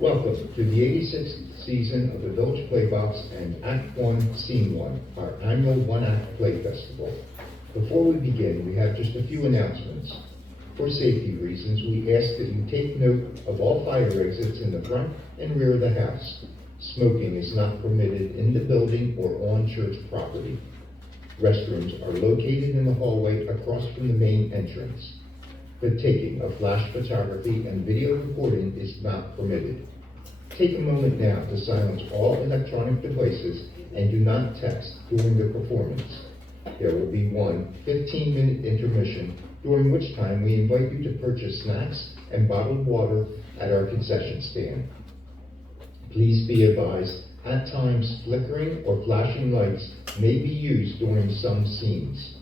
Welcome to the 86th season of the Village Playbox and Act 1, Scene 1, our annual one-act play festival. Before we begin, we have just a few announcements. For safety reasons, we ask that you take note of all fire exits in the front and rear of the house. Smoking is not permitted in the building or on church property. Restrooms are located in the hallway across from the main entrance. The taking of flash photography and video recording is not permitted. Take a moment now to silence all electronic devices and do not text during the performance. There will be one 15-minute intermission, during which time we invite you to purchase snacks and bottled water at our concession stand. Please be advised, at times flickering or flashing lights may be used during some scenes.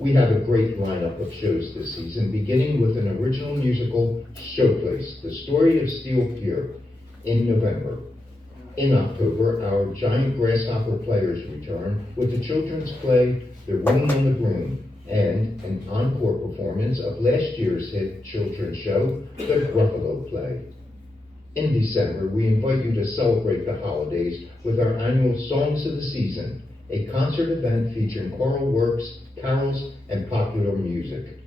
We have a great lineup of shows this season, beginning with an original musical, Showplace, The Story of Steel Pier, in November. In October, our Giant Grasshopper Players return with the children's play, The Room on the Broom, and an encore performance of last year's hit children's show, The Gruffalo Play. In December, we invite you to celebrate the holidays with our annual Songs of the Season, a concert event featuring choral works, carols, and popular music.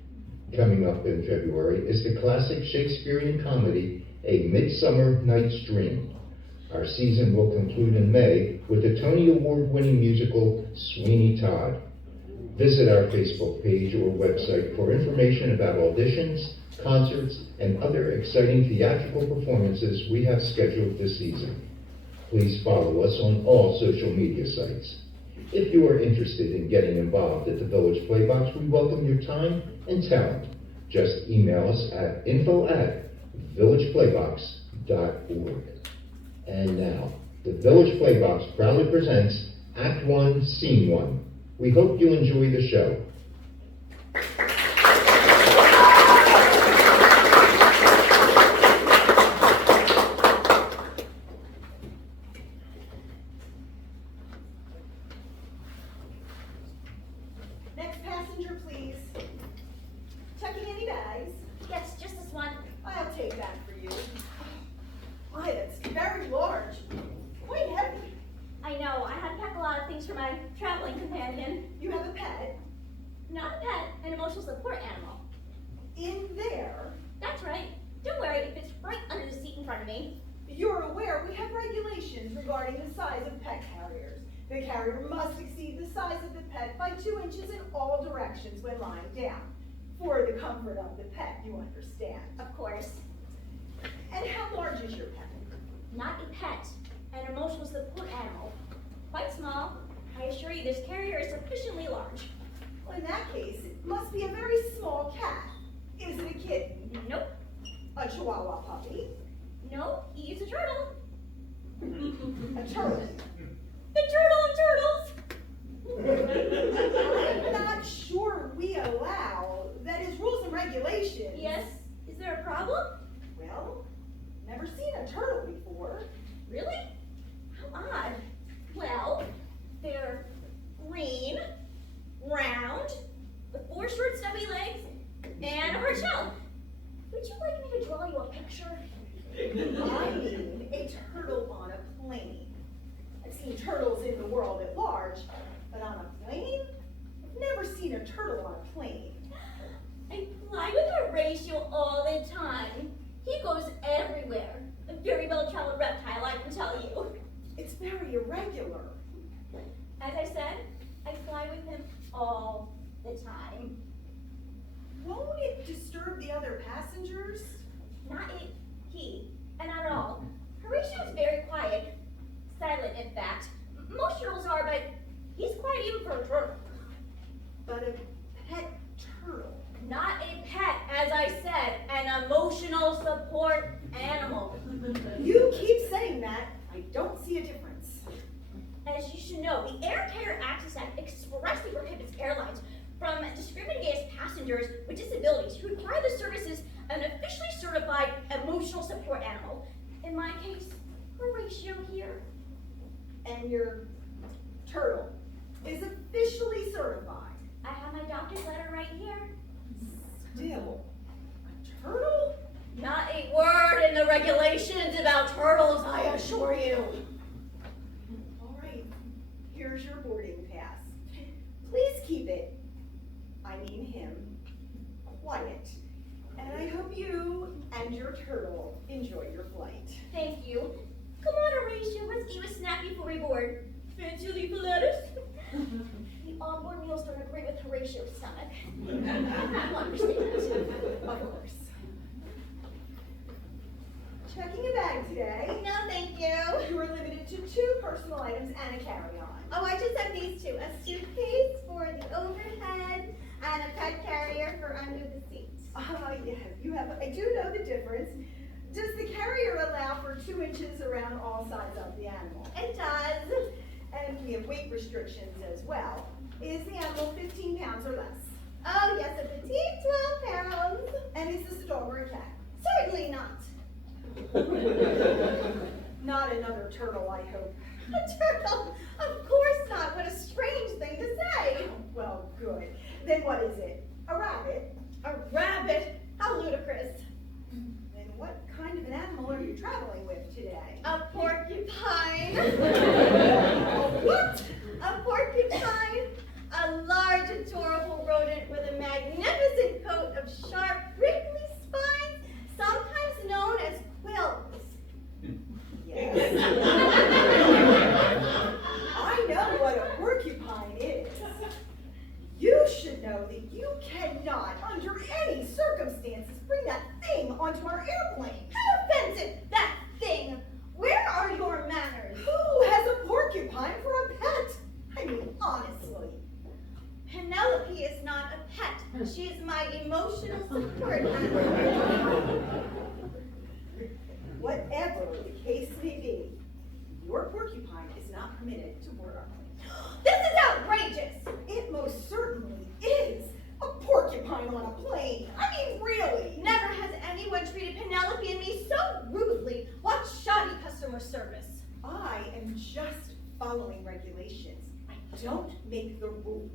Coming up in February is the classic Shakespearean comedy, A Midsummer Night's Dream. Our season will conclude in May with the Tony Award-winning musical, Sweeney Todd. Visit our Facebook page or website for information about auditions, concerts, and other exciting theatrical performances we have scheduled this season. Please follow us on all social media sites. If you are interested in getting involved at the Village Playbox, we welcome your time and talent. Just email us at info@villageplaybox.org. And now, the Village Playbox proudly presents Act 1, Scene 1. We hope you enjoy the show. Next passenger, please. Checking any bags? Yes, just this one. I'll take that for you. Why, that's very large. Quite heavy. I know, I had to pack a lot of things for my traveling companion. You have a pet? Not a pet, an emotional support animal. In there? That's right. Don't worry, it fits right under the seat in front of me. You're aware we have regulations regarding the size of pet carriers. The carrier must exceed the size of the pet by 2 inches in all directions when lying down. For the comfort of the pet, you understand. Of course. And how large is your pet? Not a pet, an emotional support animal. Quite small. I assure you this carrier is sufficiently large. Well, in that case, it must be a very small cat. Is it a kitten? Nope. A Chihuahua puppy? No, he's a turtle. A turtle? The turtle of turtles! I'm not sure we allow, that is rules and regulations. Yes, is there a problem? Well, never seen a turtle before. Really? How odd. Well, they're green, round, with 4 short stubby legs, and a hard shell. Would you like me to draw you a picture? I mean, a turtle on a plane. I've seen turtles in the world at large, but on a plane? I've never seen a turtle on a plane. I fly with Horatio all the time. He goes everywhere. A very well-traveled reptile, I can tell you. It's very irregular. As I said, I fly with him all the time. Won't it disturb the other passengers? Not it, he, and not at all. Horatio is very quiet. Silent, in fact. Most turtles are, but he's quiet even for a turtle. But a pet turtle. Not a pet, as I said, an emotional support animal. You keep saying that. I don't see a difference. As you should know, the Air Carrier Access Act expressly prohibits airlines from discriminating against passengers with disabilities who require the services of an officially certified emotional support animal. In my case, Horatio here. And your turtle is officially certified. I have my doctor's letter right here. Still, a turtle? Not a word in the regulations about turtles, I assure you. All right, here's your boarding pass. Please keep it, I mean him, quiet. And I hope you and your turtle enjoy your flight. Thank you. Come on, Horatio, let's eat a snack before we board. Fancy leaf of lettuce? The onboard meals don't agree with Horatio's stomach. You understand. Of course. Checking a bag today. No, thank you. You are limited to 2 personal items and a carry-on. Oh, I just have these two. A suitcase for the overhead and a pet carrier for under the seat. Yeah, I do know the difference. Does the carrier allow for 2 inches around all sides of the animal? It does. And we have weight restrictions as well. Is the animal 15 pounds or less? Oh, yes, a petite 12 pounds. And is this a dog or a cat? Certainly not. Not another turtle, I hope. A turtle? Of course not. What a strange thing to say. Well, good. Then what is it? A rabbit? A rabbit? How ludicrous. Then what kind of an animal are you traveling with today? A porcupine. What? A porcupine? A large, adorable rodent with a magnificent coat of sharp, prickly spines, sometimes known as quills. Yes. I know what a porcupine is. You should know that you cannot, under any circumstances, bring that thing onto our airplane. How offensive, that thing! Where are your manners? Who has a porcupine for a pet? I mean, honestly. Penelope is not a pet. She is my emotional support animal. Whatever the case may be, your porcupine is not permitted to board our plane. This is outrageous! It most certainly is. A porcupine on a plane. I mean, really. Never has anyone treated Penelope and me so rudely. What shoddy customer service. I am just following regulations. I don't make the rules.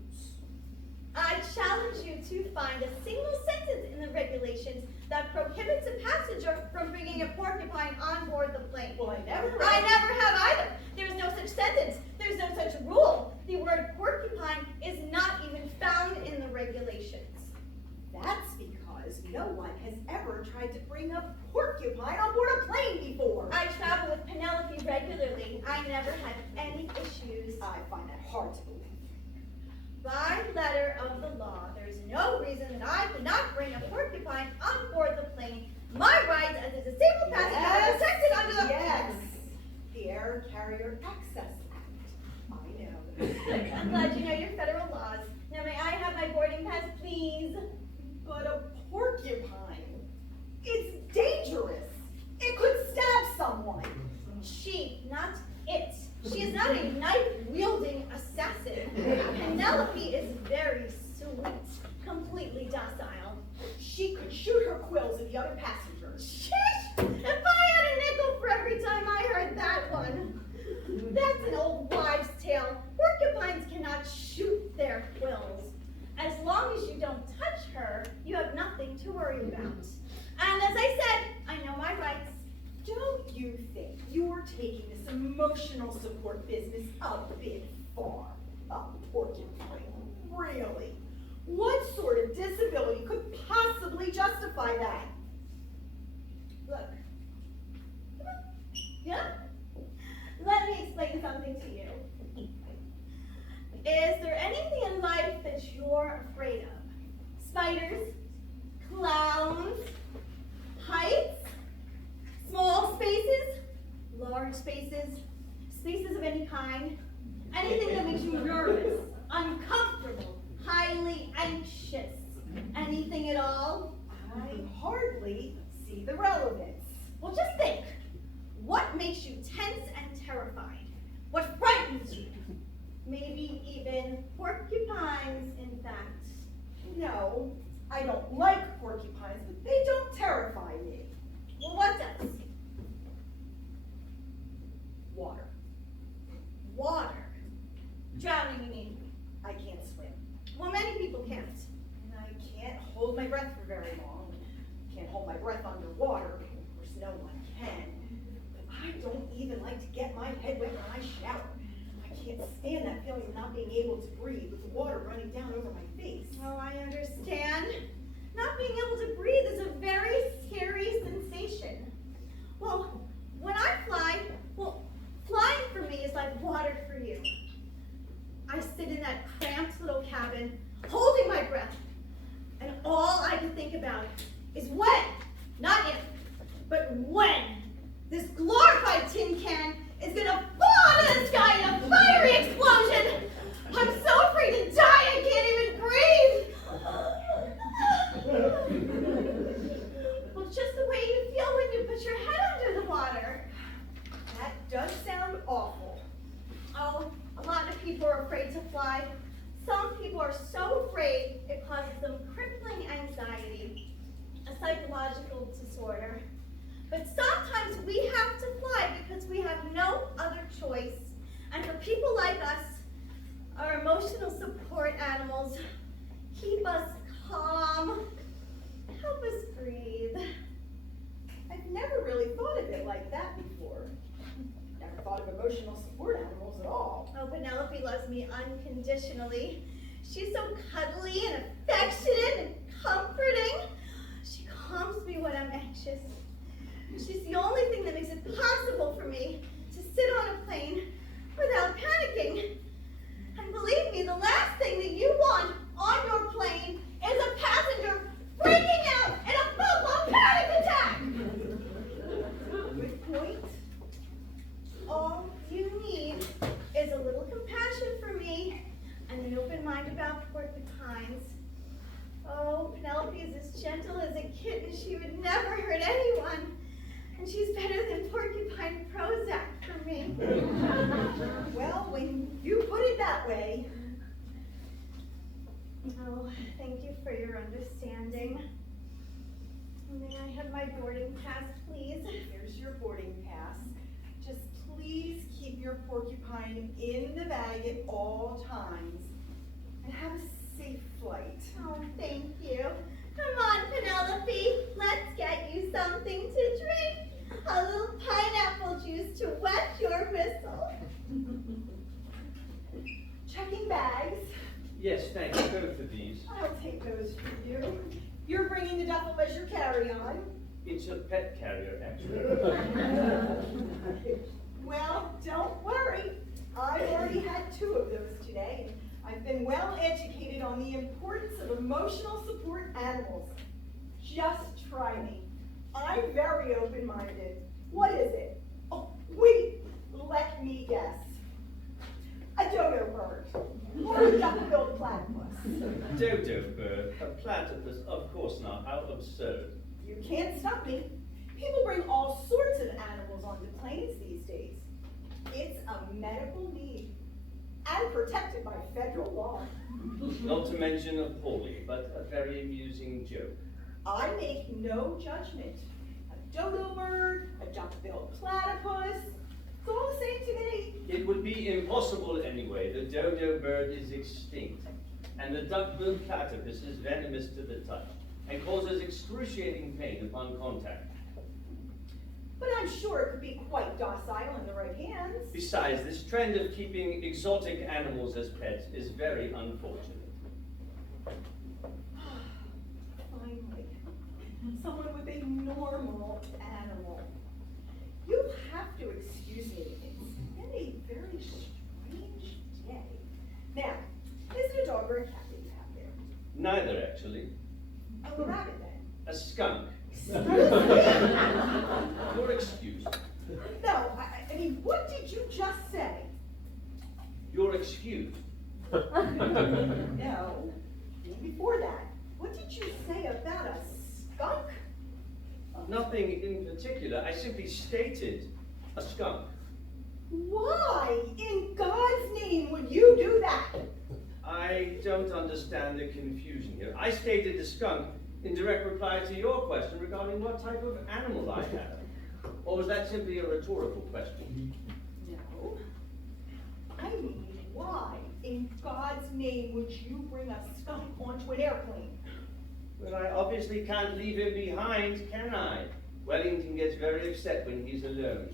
I challenge you to find a single sentence in the regulations that prohibits a passenger from bringing a porcupine on board the plane. Well, I never have either. There's no such sentence. There's no such rule. The word porcupine is not even found in the regulations. That's because no one has ever tried to bring a porcupine on board a plane before. I travel with Penelope regularly. I never had any issues. I find that hard to believe. By letter of the law, there is no reason that I could not bring a porcupine on board the plane. My rights as a disabled passenger are protected under the... Yes, the Air Carrier Access Act. I know. I'm glad you know your federal laws. Now may I have my boarding pass, please? But a porcupine, it's dangerous. It could stab someone. She, not it. She is not a knife-wielding assassin. Penelope is very sweet, completely docile. She could shoot her quills at the other passengers. Shish! If I had a nickel for every time I heard that one. That's an old wives' tale. Porcupines cannot shoot their quills. As long as you don't touch her, you have nothing to worry about. And as I said, I know my rights. Don't you think you're taking this emotional support business a bit far? A porcupine, really? What sort of disability could possibly justify that? Look. Yeah? Let me explain something to you. Is there anything in life that you're afraid of? Spiders? Clowns? Heights? Small spaces? Large spaces? Spaces of any kind? Anything that makes you nervous, uncomfortable, highly anxious? Anything at all? I hardly see the relevance. Well, just think. What makes you tense and terrified? What frightens you? Maybe even porcupines, in fact. No, I don't like porcupines, but they don't terrify me. Well, what does? Water. Water. Drowning, you mean? I can't swim. Well, many people can't. And I can't hold my breath for very long. Can't hold my breath underwater. Of course, no one when this glorified tin can is gonna fall out of the sky in a fiery explosion. I'm so afraid to die I can't even breathe. Well, just the way you feel when you put your head under the water. That does sound awful. Oh, a lot of people are afraid to fly. Some people are so afraid it causes them crippling anxiety, a psychological disorder. But sometimes we have to fly because we have no other choice. And for people like us, our emotional support animals keep us calm, help us breathe. I've never really thought of it like that before. Never thought of emotional support animals at all. Oh, Penelope loves me unconditionally. She's so cuddly and affectionate and comforting. She calms me when I'm anxious. She's the only thing that makes it possible for me to sit on a plane without panicking. And believe me, the last thing that you want on your plane is a passenger breaking out in a full-blown panic attack. Good point. All you need is a little compassion for me and an open mind about porcupines. Oh, Penelope is as gentle as a kitten. She would never hurt anyone. And she's better than Porcupine Prozac for me. Well, when you put it that way. Oh, thank you for your understanding. May I have my boarding pass, please? Here's your boarding pass. Just please keep your porcupine in the bag at all times. And have a safe flight. Oh, thank you. Come on, Penelope. Let's get you something to drink. A little pineapple juice to wet your whistle. Checking bags. Yes, thank you. Both of these. I'll take those for you. You're bringing the duffel as your carry-on. It's a pet carrier, actually. Well, don't worry. I've already had 2 of those today. I've been well educated on the importance of emotional support animals. Just try me. I'm very open-minded. What is it? Oh, wait, let me guess. A dodo bird, or a duck-billed platypus. Dodo bird, a platypus, of course not. How absurd. You can't stop me. People bring all sorts of animals onto planes these days. It's a medical need, and protected by federal law. Not to mention appalling, but a very amusing joke. I make no judgment. A dodo bird, a duck-billed platypus, it's all the same to me. It would be impossible anyway. The dodo bird is extinct, and the duck-billed platypus is venomous to the touch, and causes excruciating pain upon contact. But I'm sure it could be quite docile in the right hands. Besides, this trend of keeping exotic animals as pets is very unfortunate. Finally, someone with a normal animal. You'll have to excuse me. It's been a very strange day. Now, is it a dog or a cat that you have there? Neither, actually. Oh, a rabbit then. A skunk. Excuse me? You're excused. No, I mean, what did you just say? You're excused. No. Before that, what did you say about a skunk? Nothing in particular. I simply stated a skunk. Why, in God's name, would you do that? I don't understand the confusion here. I stated a skunk in direct reply to your question regarding what type of animal I have. Or was that simply a rhetorical question? No. I mean, why, in God's name, would you bring a skunk onto an airplane? Well, I obviously can't leave him behind, can I? Wellington gets very upset when he's alone.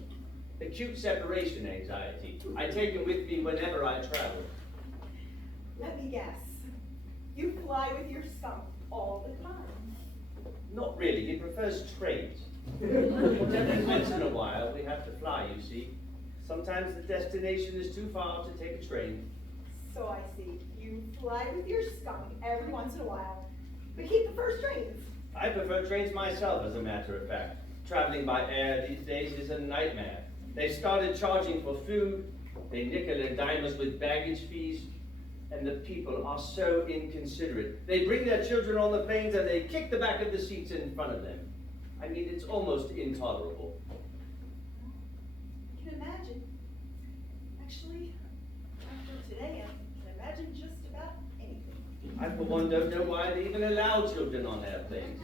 Acute separation anxiety. I take him with me whenever I travel. Let me guess. You fly with your skunk all the time. Not really. He prefers trains. Every once in a while, we have to fly, you see. Sometimes the destination is too far to take a train. So I see. You fly with your skunk every once in a while, but he prefers trains. I prefer trains myself, as a matter of fact. Traveling by air these days is a nightmare. They've started charging for food, they nickel and dime us with baggage fees, and the people are so inconsiderate. They bring their children on the planes and they kick the back of the seats in front of them. I mean, it's almost intolerable. I can imagine. Actually, after today, I can imagine just about anything. I, for one, don't know why they even allow children on airplanes.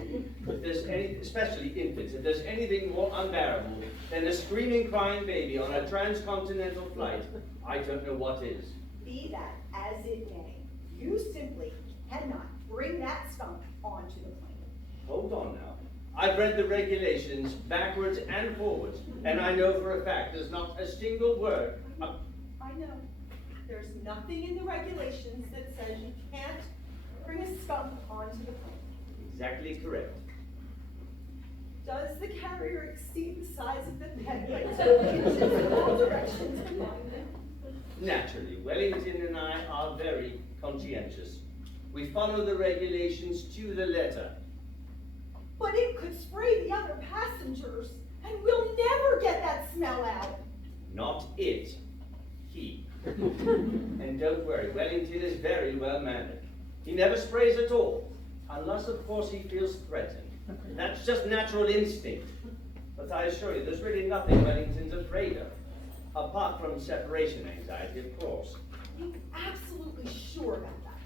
If there's any, especially infants, if there's anything more unbearable than a screaming, crying baby on a transcontinental flight, I don't know what is. Be that as it may, you simply cannot bring that skunk onto the plane. Hold on now. I've read the regulations backwards and forwards, and I know for a fact there's not a single word. I know. There's nothing in the regulations that says you can't bring a skunk onto the plane. Exactly correct. Does the carrier exceed the size of the pet by 2 inches in all directions and line them? Naturally, Wellington and I are very conscientious. We follow the regulations to the letter. But it could spray the other passengers, and we'll never get that smell out. Not it. He. And don't worry, Wellington is very well mannered. He never sprays at all, unless of course he feels threatened. That's just natural instinct. But I assure you, there's really nothing Wellington's afraid of. Apart from separation anxiety, of course. Are you absolutely sure about that?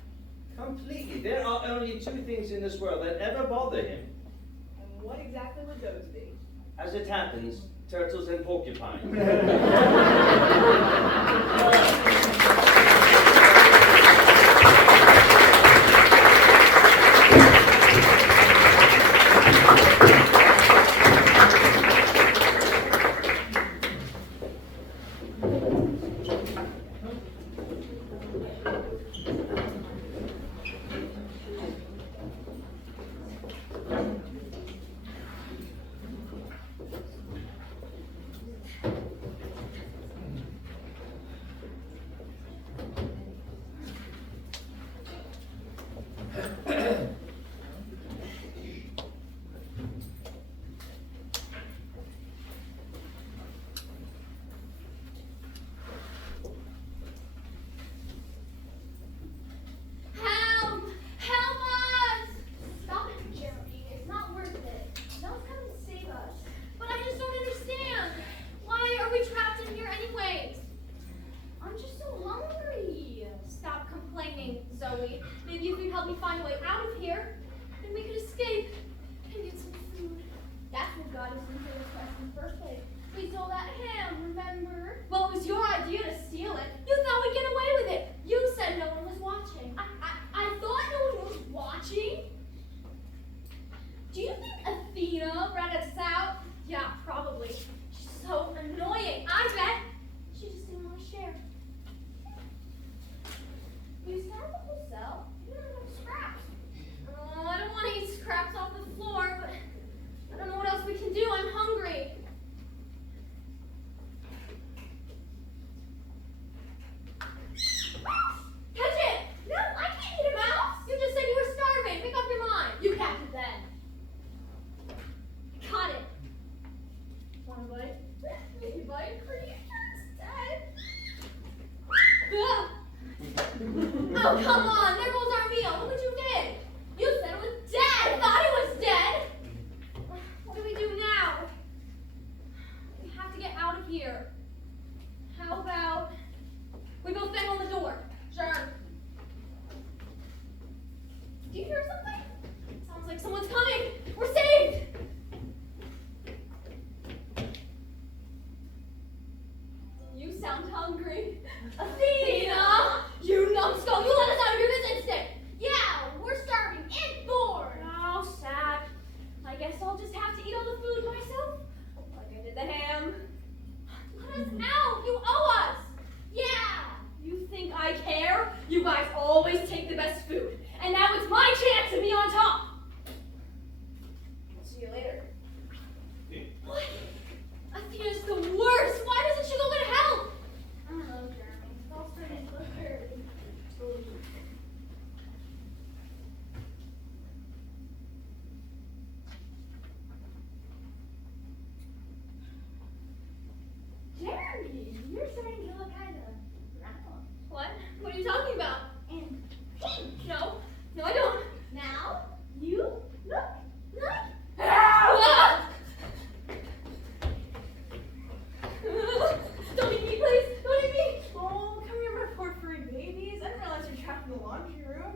Completely. There are only 2 things in this world that ever bother him. And what exactly would those be? As it happens, turtles and porcupines. Help! Help us! Stop it, Jeremy. It's not worth it. No one's coming to save us. But I just don't understand. Why are we trapped in here anyways? I'm just so hungry. Stop complaining, Zoe. Maybe if you help me find a way out of here, then we could escape and get some food. That's what got us into this mess in the first place. We stole that ham, remember? Well, it was your idea to steal it. You thought we'd get away with it. You said no one was watching. I thought no one was watching? Do you think Athena ratted us out? Yeah, probably. She's so annoying. I bet she just didn't want to share. You started the whole cell? You don't have enough scraps. Oh, I don't want to eat scraps off the floor, but I don't know what else we can do. I'm hungry. Catch it! No, I can't eat a mouse. You just said you were starving. Make up your mind. You catch it then. Caught it. Want a bite? Maybe bite for you instead. Ah! Oh, come on. There goes our meal. Look what you did. You said it was dead. I thought it was dead. What do we do now? We have to get out of here. How about we both bang on the door? Sure. Do you hear something? Sounds like someone's coming. We're saved. You sound hungry. Athena! You numbskull! You let us out of here this instant! Yeah, we're starving and bored! Oh, sad. I guess I'll just have to eat all the food myself. Like I did the ham. Let starting to look kind of brown. What? What are you talking about? And pink. No, I don't. Now you look like. Ah! Don't eat me, please. Don't eat me. Oh, come here, my poor furry babies. I didn't realize you're trapped in the laundry room.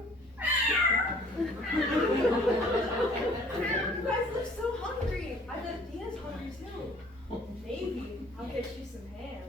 You guys look so hungry. I bet Dina's hungry too. Maybe I'll get you some ham.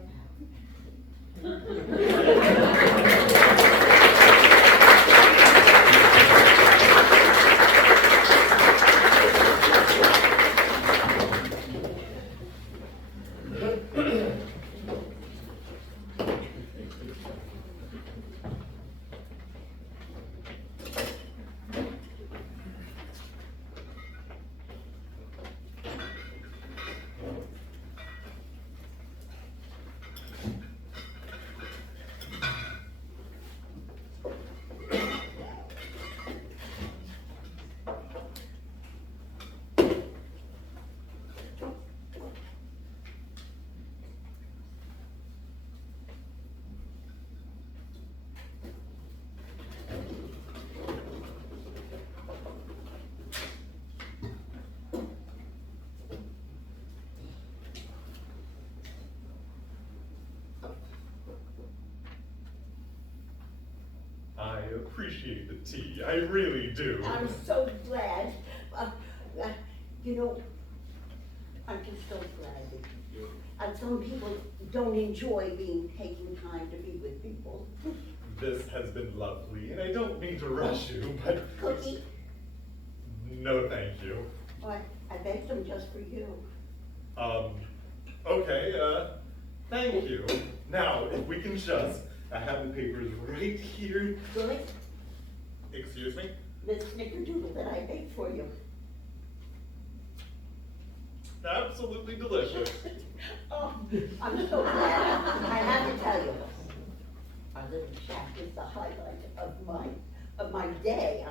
I appreciate the tea, I really do. I'm so glad. You know, I'm just so glad that you do. Some people don't enjoy taking time to be with people. This has been lovely, and I don't mean to rush you, but... Cookie? No, thank you. I baked them just for you. Okay, thank you. Now, if we can just, I have the papers right here. Really? Excuse me? The snickerdoodle that I baked for you. Absolutely delicious. Oh, I'm so glad. I have to tell you, our little chat is the highlight of my day.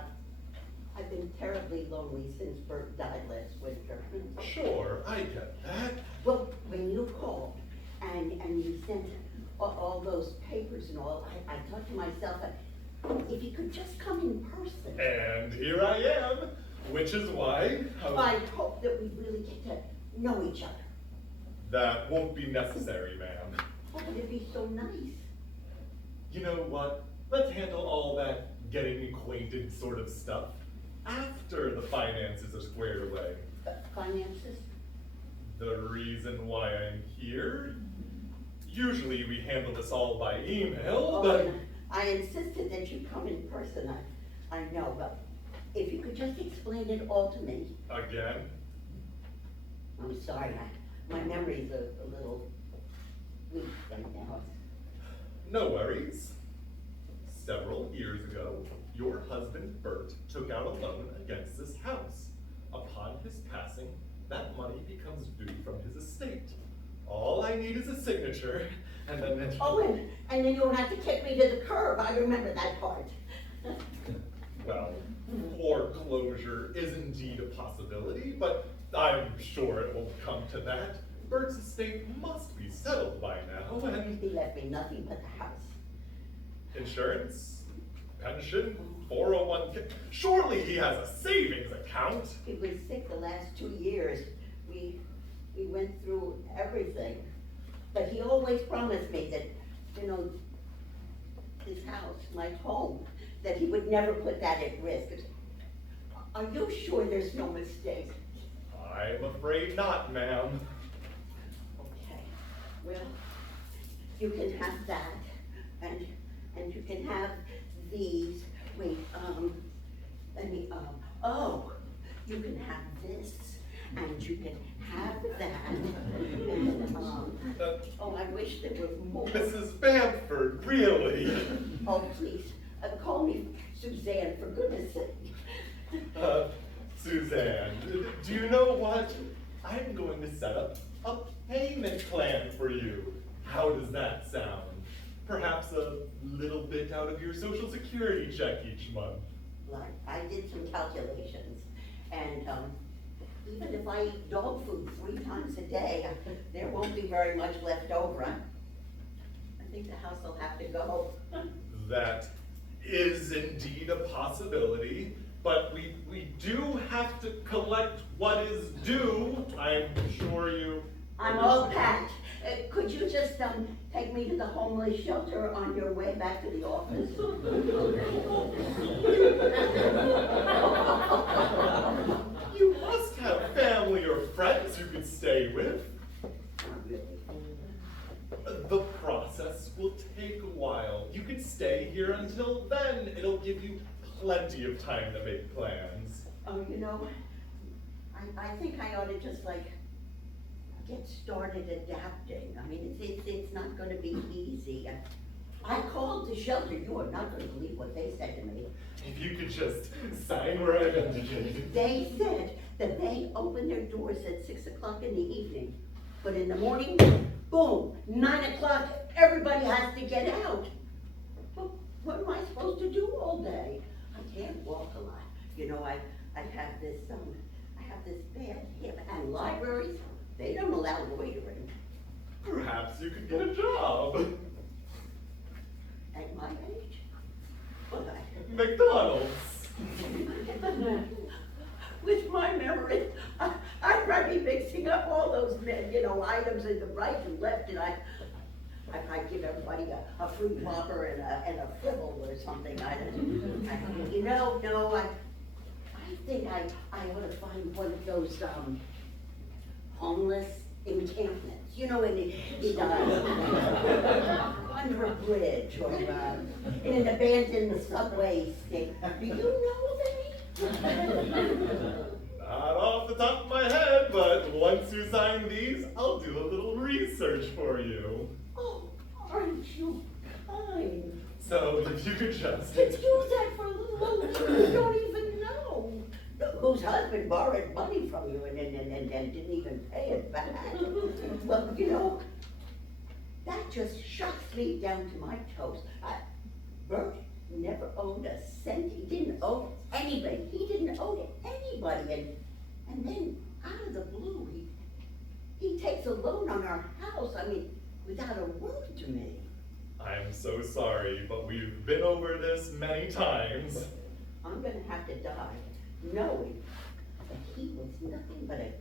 I've been terribly lonely since Bert died last winter. Sure, I get that. Well, when you called and you sent all those papers and all, I thought to myself, if you could just come in person. And here I am, which is why... I hope that we really get to know each other. That won't be necessary, ma'am. Oh, it'd be so nice. You know what? Let's handle all that getting acquainted sort of stuff after the finances are squared away. Finances? The reason why I'm here? Usually we handle this all by email, Oh, but... and I insisted that you come in person, I know, but if you could just explain it all to me. Again? I'm sorry, my memory's a little weak right now. No worries. Several years ago, your husband Bert took out a loan against this house. Upon his passing, that money becomes due from his estate. All I need is a signature, and then... Oh, and then you won't have to kick me to the curb, I remember that part. Well, foreclosure is indeed a possibility, but I'm sure it won't come to that. Bert's estate must be settled by now, and... He left me nothing but the house. Insurance, pension, 401k. Surely he has a savings account. He was sick the last 2 years. We went through everything. But he always promised me that, you know, his house, my home, that he would never put that at risk. Are you sure there's no mistake? I'm afraid not, ma'am. Okay, well, you can have that, and you can have these, wait, you can have this, and you can have that, and, I wish there were more. Mrs. Bamford, really? Oh, please, call me Suzanne, for goodness sake. Suzanne, do you know what? I'm going to set up a payment plan for you. How does that sound? Perhaps a little bit out of your Social Security check each month. Like, I did some calculations, and, even if I eat dog food 3 times a day, there won't be very much left over. think the house will have to go. That is indeed a possibility, but we do have to collect what is due. I'm sure you. I'm all packed. Could you just, take me to the homeless shelter on your way back to the office? You must have family or friends you could stay with. Not really. The process will take a while. You could stay here until then. It'll give you plenty of time to make plans. Oh, you know, I think I ought to just get started adapting. I mean, it's not gonna be easy. I called the shelter. You are not gonna believe what they said to me. If you could just sign where I've indicated. They said that they open their doors at 6 o'clock in the evening, but in the morning, boom, 9 o'clock, everybody has to get out. Well, what am I supposed to do all day? I can't walk a lot. You know, I have this bad hip, and libraries, they don't allow loitering. Perhaps you could get a job. At my age? Well, McDonald's. With my memory, I'd rather be mixing up all those items in the right and left, and I'd give everybody a free Whopper and a Fribble or something. I think I ought to find one of those homeless encampments, under a bridge or in an abandoned subway stick. Do you know of any? Not off the top of my head, but once you sign these, I'll do a little research for you. Oh, aren't you kind? So if you could just. To do that for a little old lady you don't even know, whose husband borrowed money from you and didn't even pay it back. Well, that just shocks me down to my toes. Bert never owed a cent. He didn't owe anybody. He didn't owe to anybody. And then out of the blue, he takes a loan on our house. I mean, without a word to me. I'm so sorry, but we've been over this many times. I'm gonna have to die knowing that he was nothing but a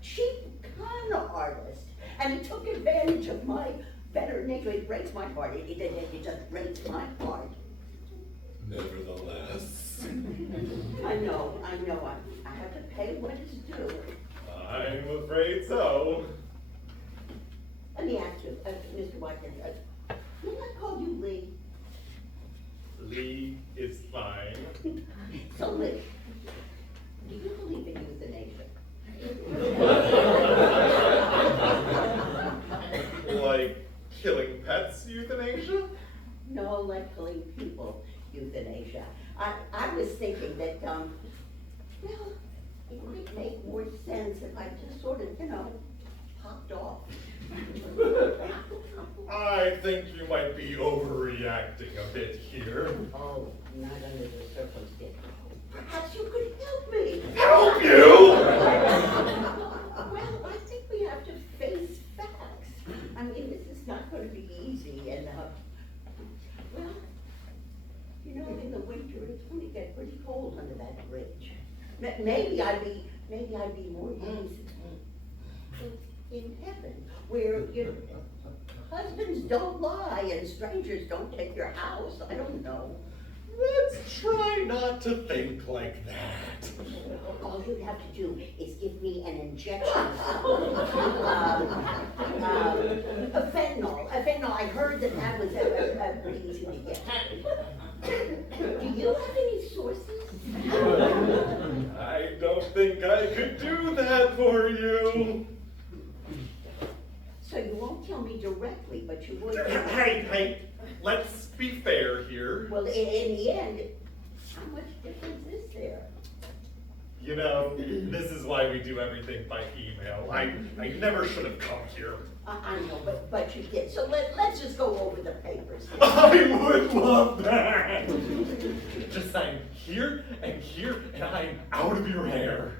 cheap con artist. And he took advantage of my better nature. It breaks my heart. It just breaks my heart. Nevertheless. I know. I have to pay what is due. I'm afraid so. Let me ask you, Mr. Watkins, may I call you Lee? Lee is fine. So Lee, do you believe in euthanasia? Like killing pets euthanasia? No, like killing people euthanasia. I was thinking that, it might make more sense if I just sort of, popped off. I think you might be overreacting a bit here. Oh, not under the circumstances. Perhaps you could help me. Help you? Well, I think we have to face facts. I mean, this is not going to be easy, and, in the winter, it's going to get pretty cold under that bridge. Maybe I'd be more used in heaven, where, husbands don't lie and strangers don't take your house. I don't know. Let's try not to think like that. All you have to do is give me an injection. Fentanyl. I heard that was pretty easy to get. Do you have any sources? I don't think I could do that for you. So you won't tell me directly, but you would. Hey, let's be fair here. Well, in the end, how much difference is there? This is why we do everything by email. I never should have come here. I know, but you did. So let's just go over the papers. I would love that. Just sign here, and I'm out of your hair.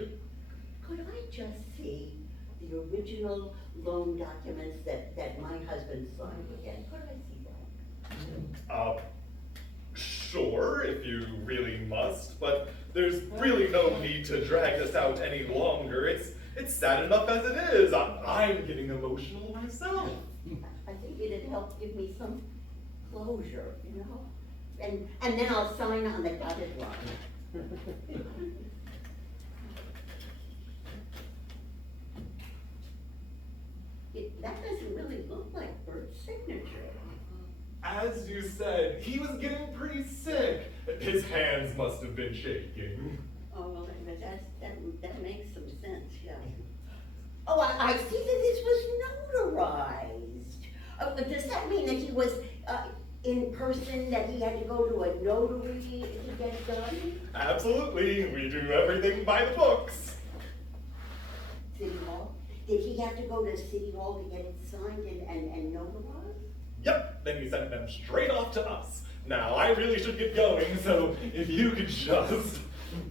Could I just see the original loan documents that my husband signed again? Could I see that? Sure, if you really must, but there's really no need to drag this out any longer. It's sad enough as it is. I'm getting emotional myself. I think it'd help give me some closure, you know? And then I'll sign on the dotted line. That doesn't really look like Bert's signature. As you said, he was getting pretty sick. His hands must have been shaking. Oh, well, that makes some sense, yeah. Oh, I see that this was notarized. Does that mean that he was in person, that he had to go to a notary to get it done? Absolutely, we do everything by the books. City Hall? Did he have to go to City Hall to get it signed and notarized? Yep, then he sent them straight off to us. Now, I really should get going, so if you could just...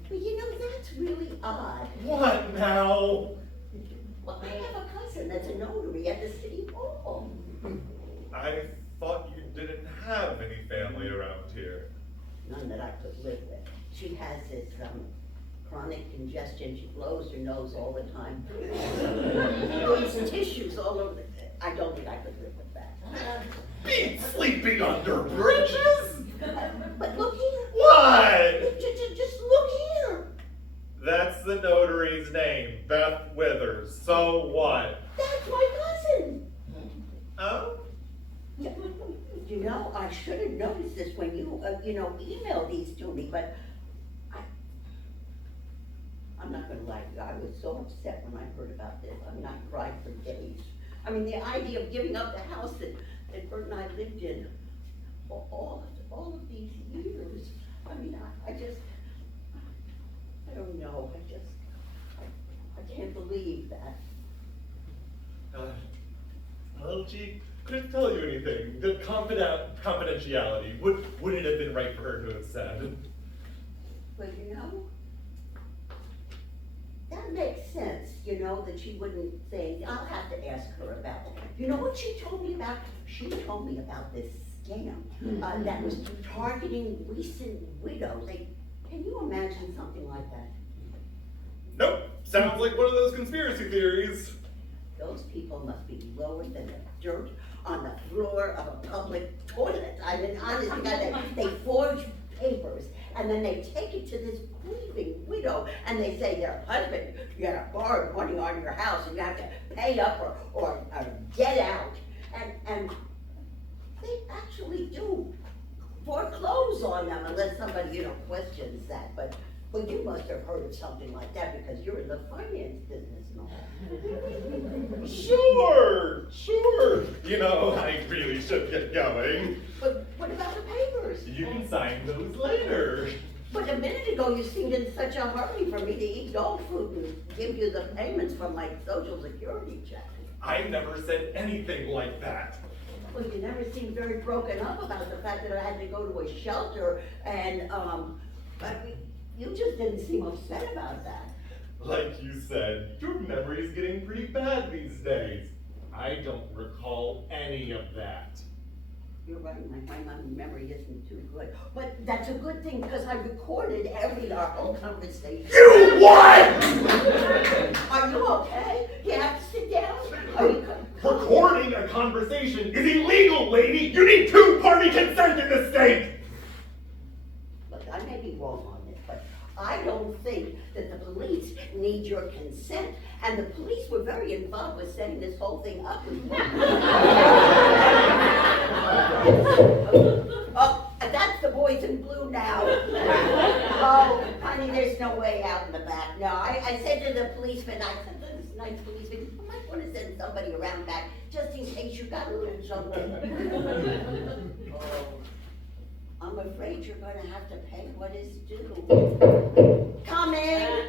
Well, you know, that's really odd. What now? Well, I have a cousin that's a notary at the City Hall. I thought you didn't have any family around here. None that I could live with. She has this chronic congestion. She blows her nose all the time. These tissues all over. I don't think I could live with that. Be sleeping under bridges? But look here. What? Just look here. That's the notary's name, Beth Withers. So what? That's my cousin. Oh? Yeah, you know, I should have noticed this when you, emailed these to me, but I'm not gonna lie to you, I was so upset when I heard about this. I mean, I cried for days. I mean, the idea of giving up the house that Bert and I lived in all of these years. I mean, I don't know, I can't believe that. Well, gee, couldn't tell you anything. The confidentiality, would it have been right for her to have said? But you know, that makes sense, that she wouldn't say, I'll have to ask her about that. You know what she told me about? She told me about this scam that was targeting recent widows. Can you imagine something like that? Nope, sounds like one of those conspiracy theories. Those people must be lower than the dirt on the floor of a public toilet. I mean, honestly, they forge papers and then they take it to this grieving widow and they say their husband, you had to borrow money on your house and you have to pay up or get out. And they actually do foreclose on them unless somebody, questions that. But you must have heard of something like that because you're in the finance business and all. Sure. I really should get going. But what about the papers? You can sign those later. But a minute ago, you seemed in such a hurry for me to eat dog food and give you the payments from my Social Security check. I never said anything like that. Well, you never seemed very broken up about the fact that I had to go to a shelter and, you just didn't seem upset about that. Like you said, your memory's getting pretty bad these days. I don't recall any of that. You're right, my memory isn't too good. But that's a good thing because I recorded our whole conversation. You what? Are you okay? You have to sit down? Are you Recording a conversation is illegal, lady! You need two-party consent in this state! Look, I may be wrong on this, but I don't think that the police need your consent. And the police were very involved with setting this whole thing up. Oh, that's the boys in blue now. Oh, honey, there's no way out in the back. No, I said to the policeman, I said to this nice policeman, you might want to send somebody around back just in case you got a little something. I'm afraid you're going to have to pay what is due. Coming.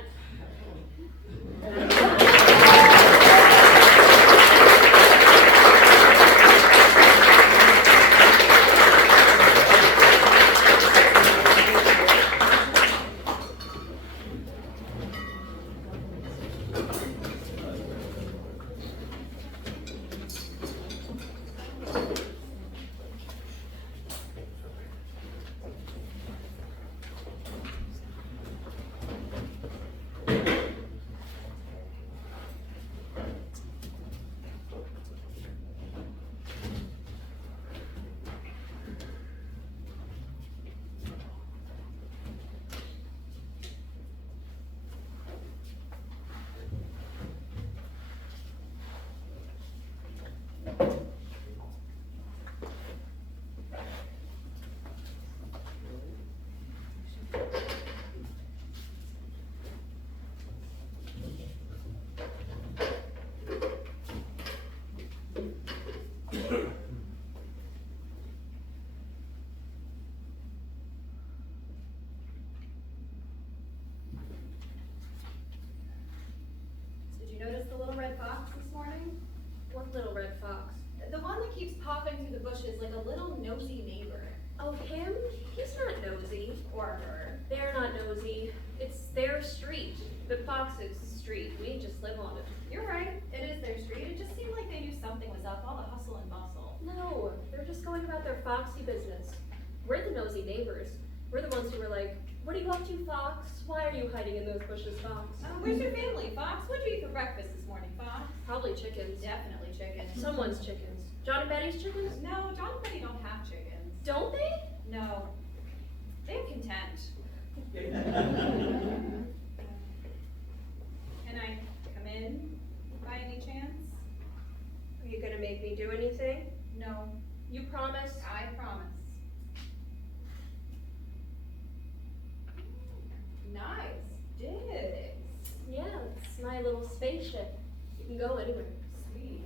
Did you notice the little red fox this morning? What little red fox? The one that keeps popping through the bushes like a little nosy neighbor. Oh, him? He's not nosy. Or her. They're not nosy. It's their street. The Fox's street. We just live on it. You're right, it is their street. It just seemed like they knew something was up, all the hustle and bustle. No, they're just going about their foxy business. We're the nosy neighbors. We're the ones who were like, what are you up to, Fox? Why are you hiding in those bushes, Fox? Where's your family, Fox? What'd you eat for breakfast this morning, Fox? Probably chickens. Definitely chicken. Someone's chickens. John and Betty's chickens? No, John and Betty don't have chickens. Don't they? No. They have content. Can I come in by any chance? Are you gonna make me do anything? No, You promise? I promise. Nice digs. Yeah, it's my little spaceship. You can go anywhere. Sweet.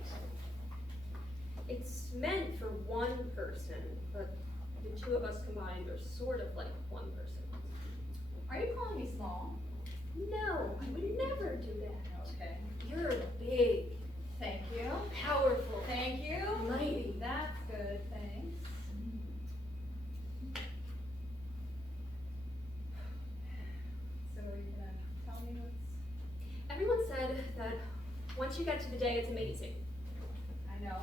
It's meant for one person, but the two of us combined are sort of like one person. Are you calling me small? No, I would never do that. Okay. You're big, Thank you. powerful, Thank you. mighty. That's good, thanks. So are you gonna tell me what's... Everyone said that once you get to the day, it's amazing. I know,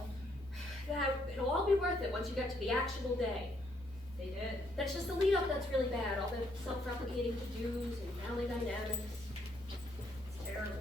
That it'll all be worth it once you get to the actual day. they did. That's just the lead up that's really bad. All the self-replicating to-dos and family dynamics. It's terrible.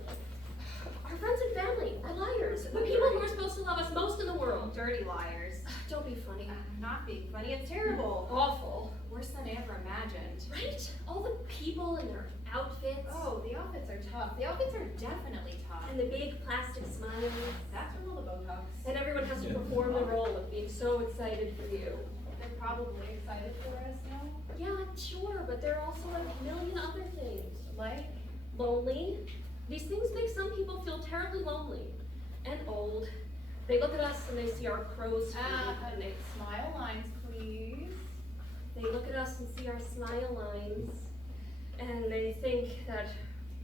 Our friends and family are liars. The people who are supposed to love us most in the world. Dirty liars. Don't be funny. I'm not being funny, it's terrible. Awful. Worse than I ever imagined. Right? All the people and their outfits. Oh, the outfits are tough. The outfits are definitely tough. And the big plastic smiles. That's from all the Botox. And everyone has to perform the role of being so excited for you. They're probably excited for us now. Yeah, sure, but there are also like a million other things. Like, Lonely. These things make some people feel terribly lonely and old. They look at us and they see our crow's feet and they smile lines, please. They look at us and see our smile lines, and they think that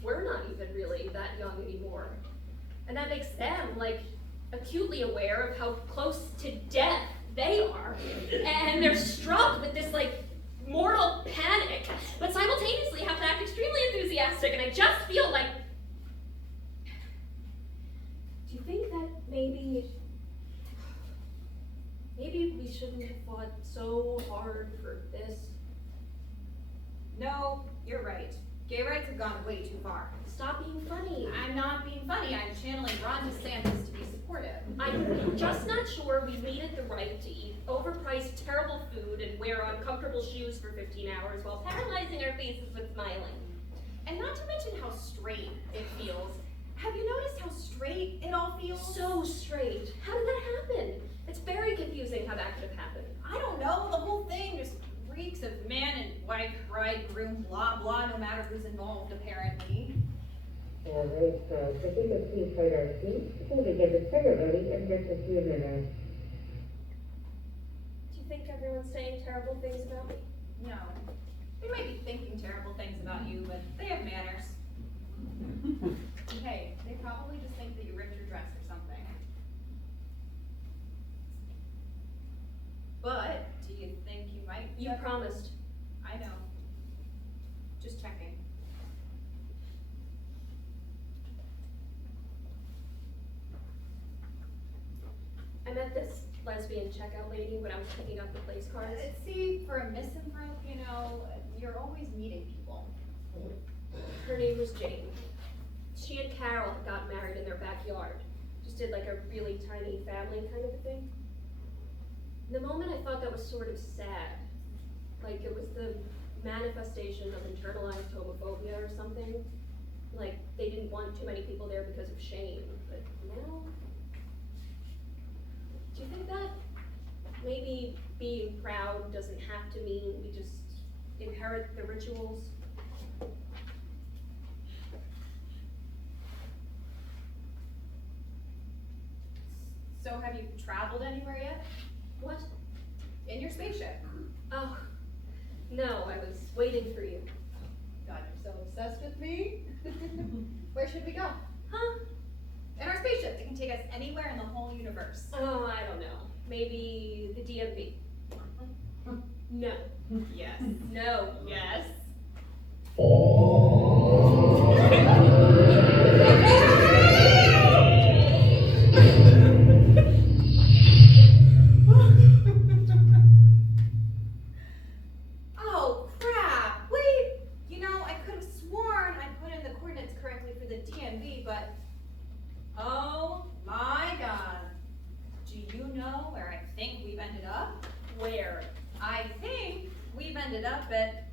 we're not even really that young anymore. And that makes them, like, acutely aware of how close to death they are. And they're struck with this, like, mortal panic, but simultaneously have to act extremely enthusiastic, and I just feel like... Do you think that maybe we shouldn't have fought so hard for this? No, you're right. Gay rights have gone way too far. Stop being funny. I'm not being funny. I'm channeling Ron DeSantis to be supportive. I'm just not sure we needed the right to eat overpriced, terrible food and wear uncomfortable shoes for 15 hours while paralyzing our faces with smiling. And not to mention how straight it feels. Have you noticed how straight it all feels? So straight. How did that happen? It's very confusing how that could have happened. I don't know. The whole thing just reeks of man and wife, bride, groom, blah, blah, no matter who's involved, apparently. Alright, so if we could please hold our seats, we'll begin the ceremony in just a few minutes. Do you think everyone's saying terrible things about me? No. They might be thinking terrible things about you, but they have manners. Hey, they probably just think that you ripped your dress or something. But, do you think you might? You promised. I know. Just checking. I met this lesbian checkout lady when I was picking up the place cards. See, for a misanthrope, you know, you're always meeting people. Her name was Jane. She and Carol had gotten married in their backyard. Just did like a really tiny family kind of a thing. In the moment I thought that was sort of sad. Like it was the manifestation of internalized homophobia or something. Like they didn't want too many people there because of shame. But now, do you think that maybe being proud doesn't have to mean we just inherit the rituals? So have you traveled anywhere yet? What? In your spaceship? Oh, no, I was waiting for you. God, you're so obsessed with me. Where should we go? Huh? In our spaceship that can take us anywhere in the whole universe. Oh, I don't know. Maybe the DMV. No. Yes. No. Yes. Oh, crap. Wait. You know, I could have sworn I put in the coordinates correctly for the DMV, but oh my God. Do you know where I think we've ended up? Where? I think we've ended up at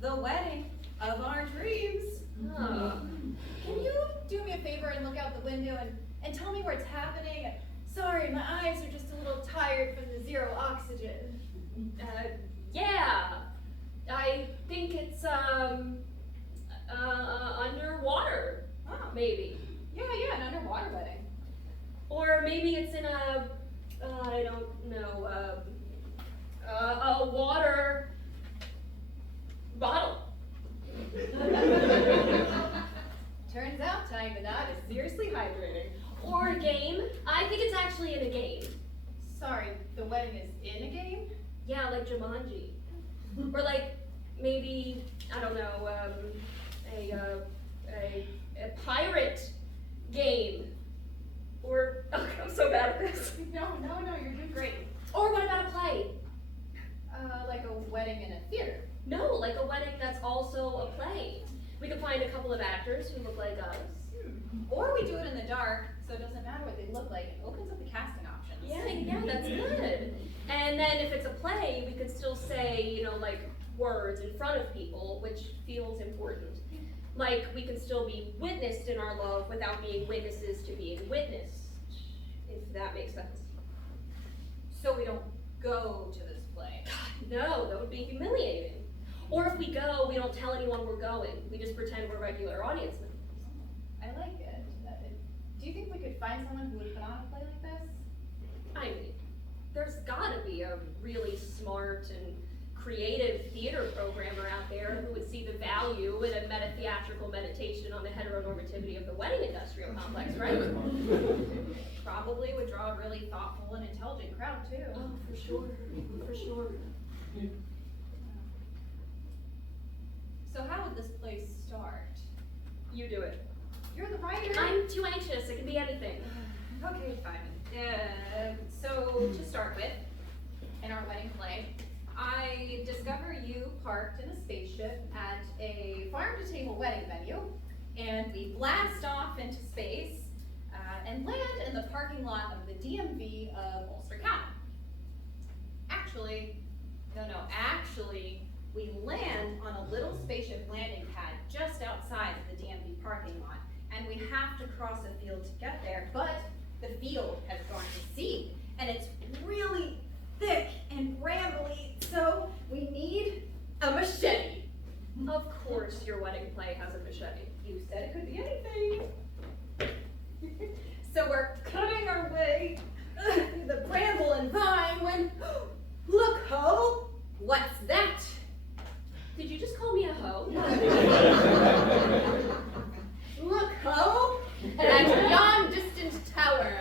the wedding of our dreams. Oh. Can you do me a favor and look out the window and tell me where it's happening? Sorry, my eyes are just a little tired from the zero oxygen. Yeah. I think it's, underwater, Oh, maybe. yeah, an underwater wedding. Or maybe it's in a, I don't know, a water bottle. Turns out tying the knot is seriously hydrating. Or a game. I think it's actually in a game. Sorry, the wedding is in a game? Yeah, like Jumanji. Or like, maybe, I don't know, a pirate game. Or, oh, I'm so bad at this. No, you're doing great. Or what about a play? Like a wedding in a theater. No, like a wedding that's also a play. We could find a couple of actors who look like us. Or we do it in the dark, so it doesn't matter what they look like. It opens up the casting options. Yeah, that's good. And then if it's a play, we could still say, like words in front of people, which feels important. Like we can still be witnessed in our love without being witnesses to being witnessed, if that makes sense. So we don't go to this play. No, that would be humiliating. Or if we go, we don't tell anyone we're going. We just pretend we're regular audience members. I like it. Do you think we could find someone who would put on a play like this? I mean, there's gotta be a really smart and creative theater programmer out there who would see the value in a meta-theatrical meditation on the heteronormativity of the wedding industrial complex, right? Probably would draw a really thoughtful and intelligent crowd too. Oh, for sure. So how would this play start? You do it. You're the writer. I'm too anxious, it can be anything. Okay, fine. So to start with, in our wedding play, I discover you parked in a spaceship at a farm-to-table wedding venue, and we blast off into space and land in the parking lot of the DMV of Ulster County. Actually, we land on a little spaceship landing pad just outside of the DMV parking lot, and we have to cross a field to get there, but the field has gone to seed, and it's really thick and brambly, so we need a machete. Of course your wedding play has a machete. You said it could be anything. So we're cutting our way through the bramble and vine when, look, ho, what's that? Did you just call me a hoe? Look, ho, at yon distant tower.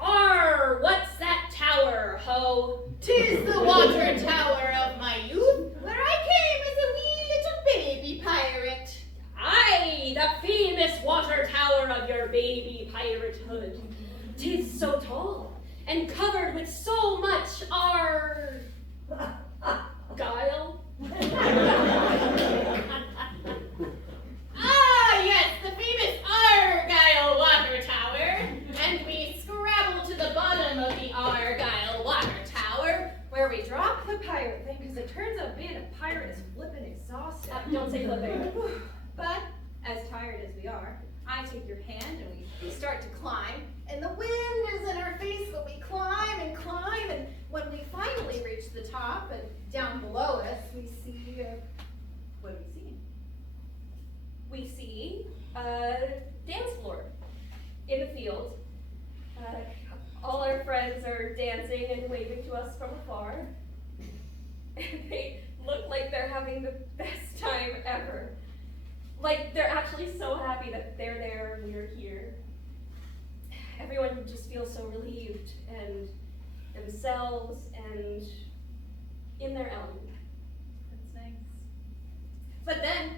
Arr, what's that tower, hoe? 'Tis the water tower of my youth, where I came as a wee little baby pirate. Aye, the famous water tower of your baby piratehood. 'Tis so tall, and covered with so much guile. Ah, yes, the famous Argyle water tower. And we scrabble to the bottom of the Argyle water tower, where we drop the pirate thing, because it turns out being a pirate is flippin' exhausting. Don't say flipping. But, as tired as we are, I take your hand and we start to climb, and the wind is in our face, but we climb, and when we finally reach the top, and down below us, we see, what do we see? We see a dance floor in the field. All friends are dancing and waving to us from afar. And they look like they're having the best time ever. Like they're actually so happy that they're there and we're here. Everyone just feels so relieved and themselves and in their element. That's nice. But then,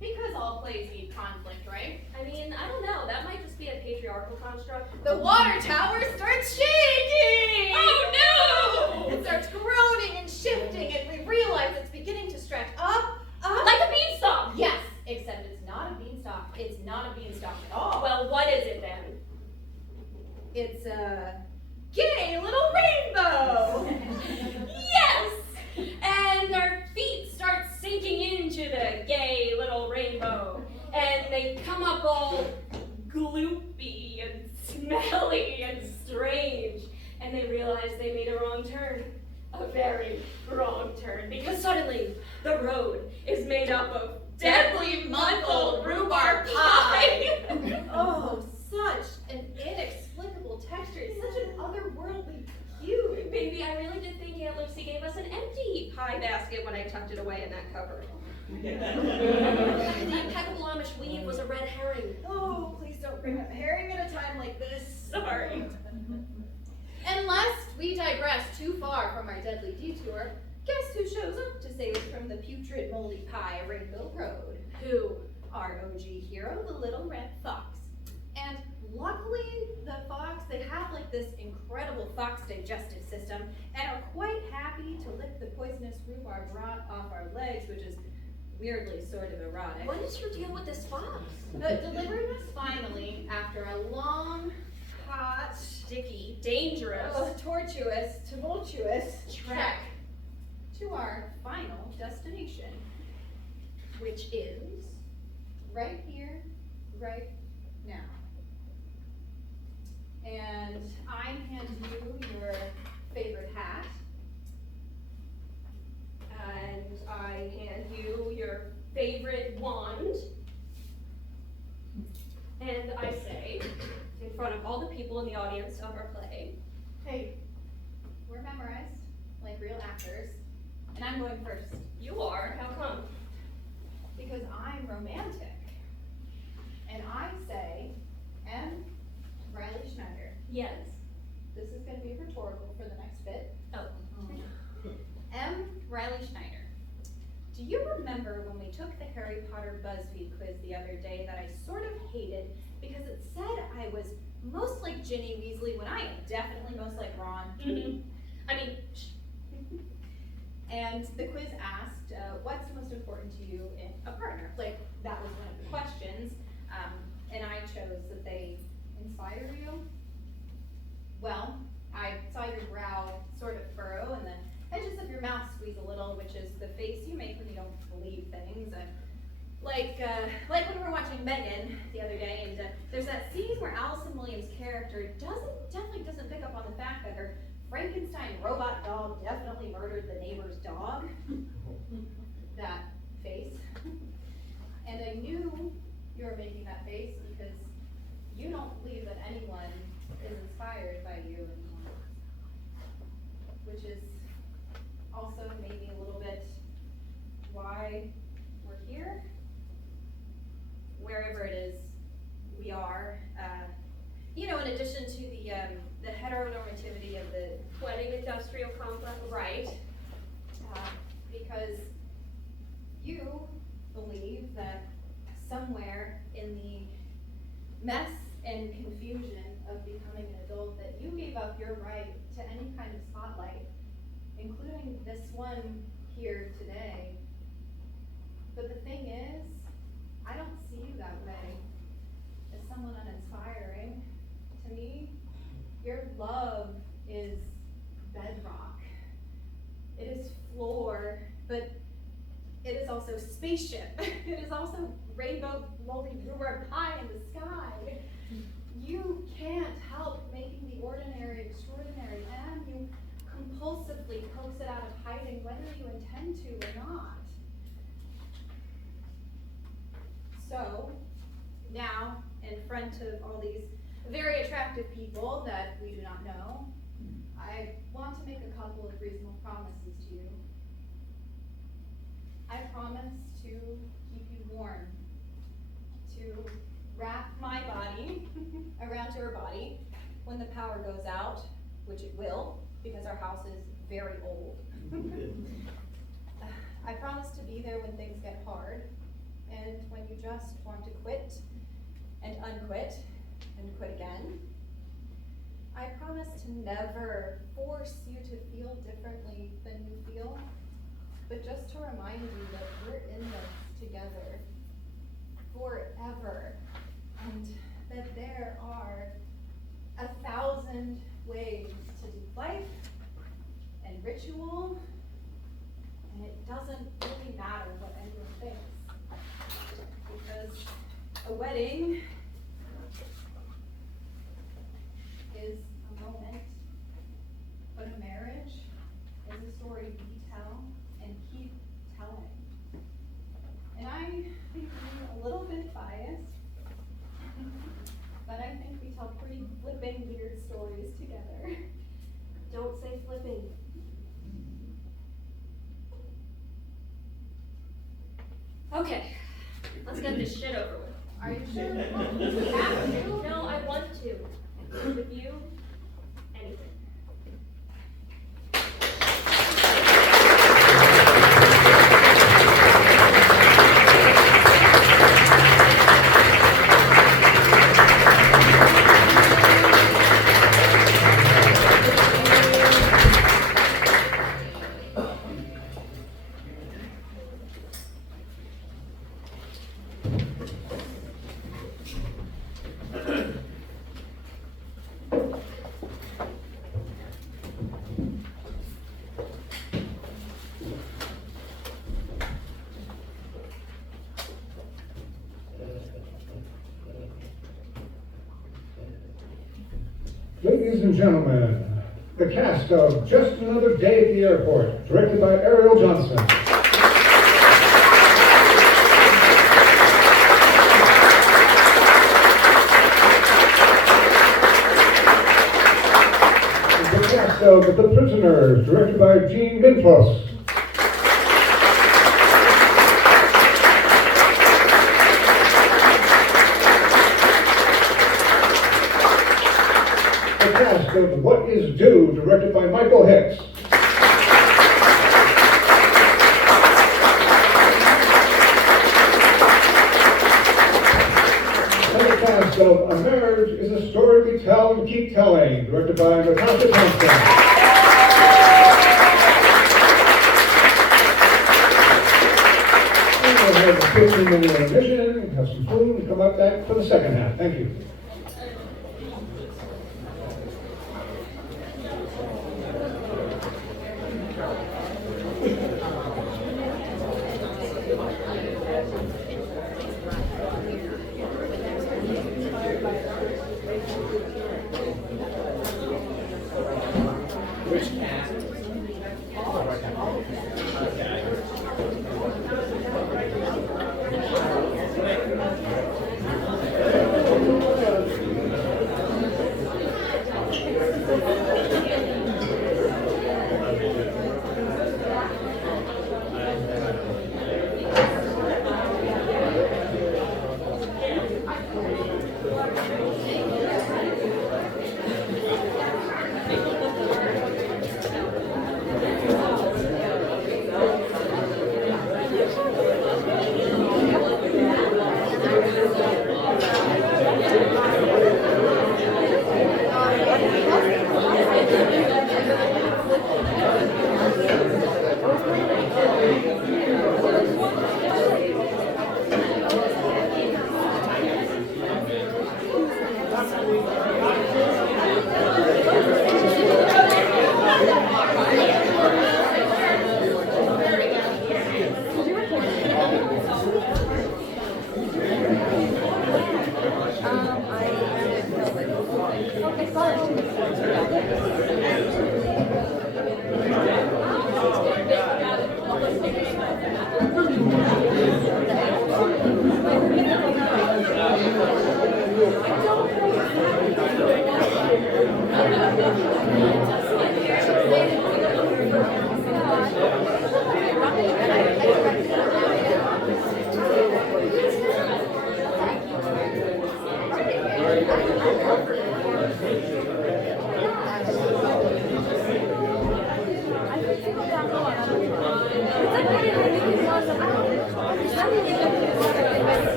because all plays need conflict, right? I mean, I don't know, that might just be a patriarchal construct. The water tower starts shaking! Oh no! It starts groaning and shifting, and we realize it's beginning to stretch up. Like a beanstalk! Yes, except it's not a beanstalk. It's not a beanstalk at all. Well, what is it then? It's a gay little rainbow! Yes! And our feet start sinking into the gay little rainbow. And they come up all gloopy and smelly and strange. And they realize they made a wrong turn. A very wrong turn. Because suddenly, the road is made up of deadly month-old rhubarb pie. Oh, such an inexplicable texture. It's such an otherworldly hue. Baby, I really did think Aunt Lucy gave us an empty pie basket when I tucked it away in that cupboard. The impeccable Amish weave was a red herring. Oh, please don't bring up herring at a time like this. Sorry. And lest we digress too far from our deadly detour, guess who shows up to save us from the putrid moldy pie of Rainbow Road? Who? Our OG hero, the little red fox. And luckily, the fox, they have like this incredible fox digestive system and are quite happy to lick the poisonous rhubarb rot off our legs, which is weirdly sort of erotic. What is your deal with this fox? Delivering us finally, after a long, hot, Sticky, dangerous. tortuous, tumultuous trek to our final destination, Which is? right here, right now. And I hand you your favorite hat. And I hand you your favorite wand. And I say, in front of all the people in the audience of our play, Hey, we're memorized, like real actors, and I'm going first, you are, how come? because I'm romantic. And I say, M. Riley Schneider. Yes. This is going to be rhetorical for the next bit. Oh. M. Riley Schneider. Do you remember when we took the Harry Potter BuzzFeed quiz the other day that I sort of hated because it said I was most like Ginny Weasley when I am definitely most like Ron? I mean, And the quiz asked, what's most important to you in a partner? Like, that was one of the questions. And I chose that they inspire you. Well, I saw your brow sort of furrow and the edges of your mouth squeeze a little, which is the face you make when you don't believe things. And like when we were watching Megan the other day, and there's that scene where Allison Williams' character definitely doesn't pick up on the fact that her Frankenstein robot dog definitely murdered the neighbor's dog. That face. And I knew you were making that face because you don't believe that anyone is inspired by you anymore. Which is also maybe a little bit why we're here. Wherever it is we are. In addition to the heteronormativity of the wedding industrial complex. right, because you believe that somewhere in the mess and confusion of becoming an adult that you gave up your right to any kind of spotlight, including this one here today. But the thing is, I don't see you that way as someone uninspiring. To me, your love is bedrock. It is floor, but it is also spaceship. It is also rainbow moldy rhubarb pie in the sky. You can't help making the ordinary extraordinary, and you compulsively coax it out of hiding whether you intend to or not. So, now, in front of all these very attractive people that we do not know, I want to make a couple of reasonable promises to you. I promise to keep you warm, to wrap my body around your body when the power goes out, which it will, because our house is very old. I promise to be there when things get hard, and when you just want to quit, and unquit, and quit again. I promise to never force you to feel differently than you feel, but just to remind you that we're in this together, forever, and that there are 1,000 ways to do life and ritual, and it doesn't really matter what anyone thinks, because a wedding is a moment, but a marriage is a story we tell and keep telling. And I think I'm a little bit biased, but I think we tell pretty flipping weird stories together. Don't say flipping. Okay, let's get this shit over with. Are you sure? No, I want to. With you, anything. Ladies and gentlemen, the cast of Just Another Day at the Airport, directed by Ariel Johnson. The cast of The Prisoners, directed by Gene Gintlos. The cast of What Is Due, directed by Michael Hicks. And the cast of A Marriage is a Story We Tell and Keep Telling, directed by Natasha Thompson. And we'll have a 15-minute intermission, have some food, and come back for the second half. Thank you. Thank you.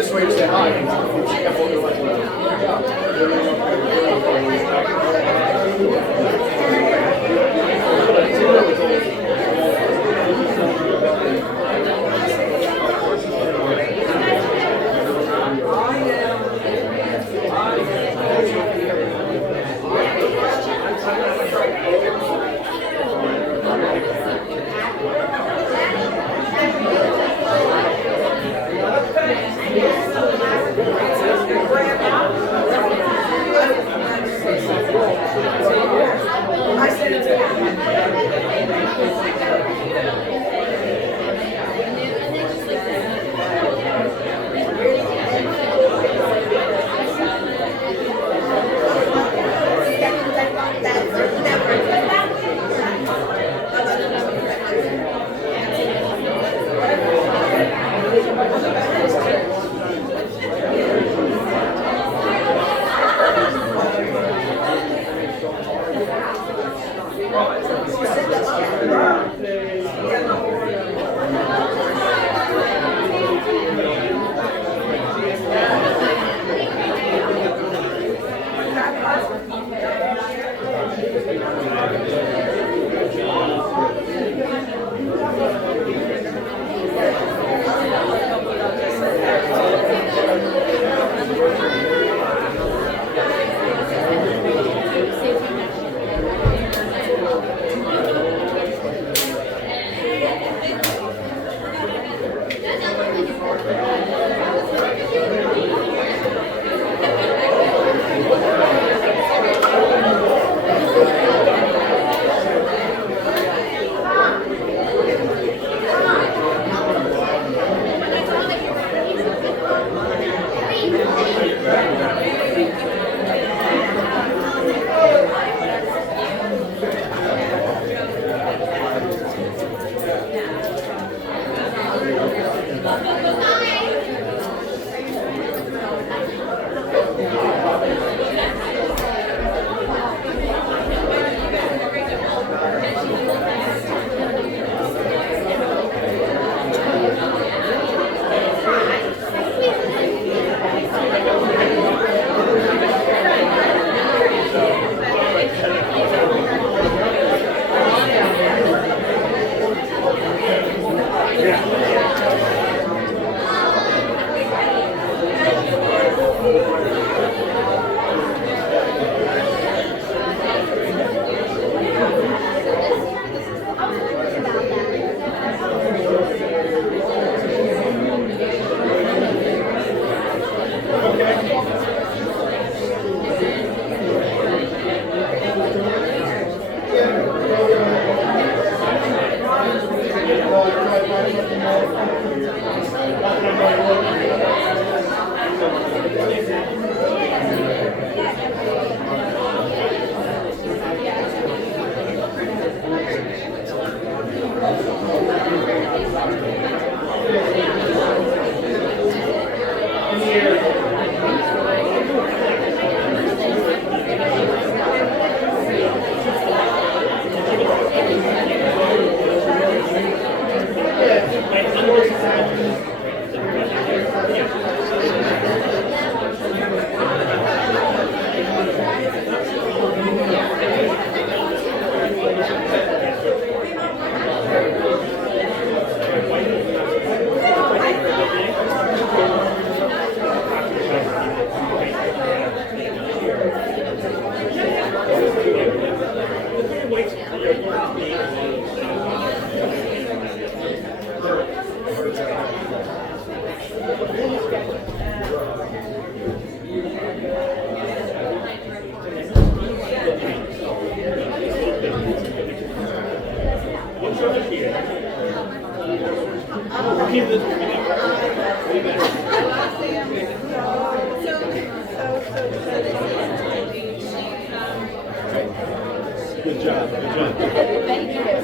This way to say hi. Good job, good job.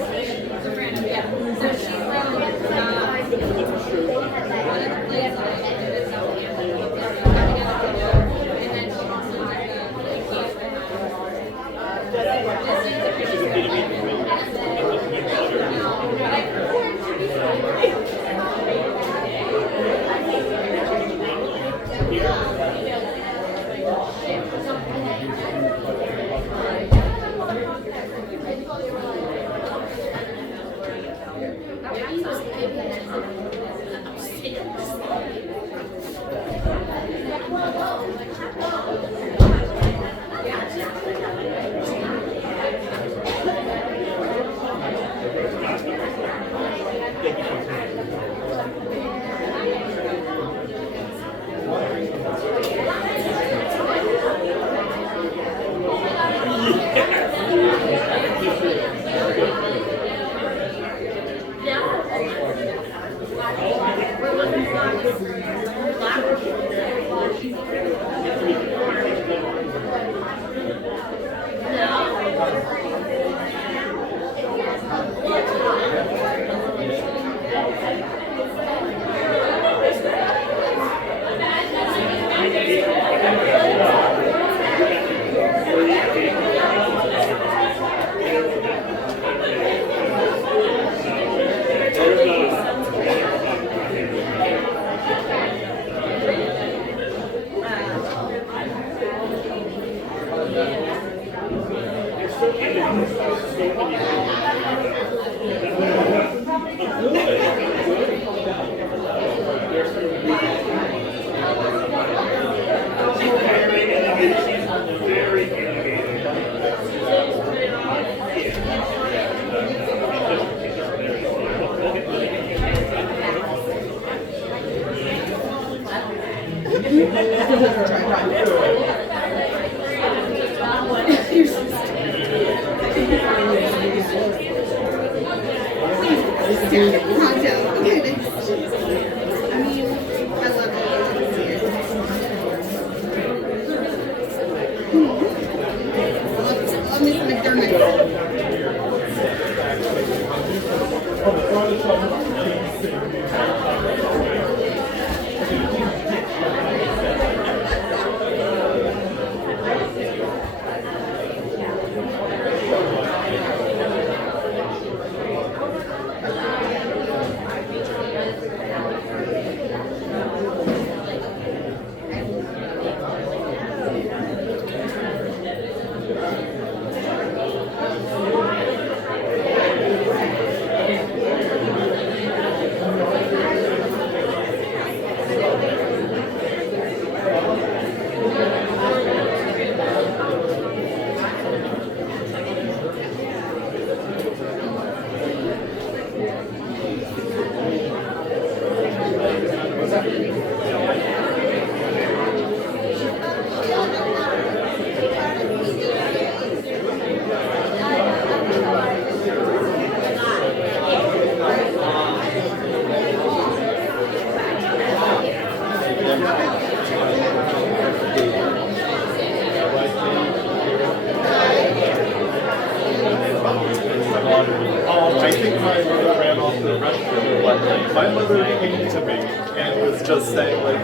I think my mother ran off to the restroom one night. My mother came to me and was just saying, like,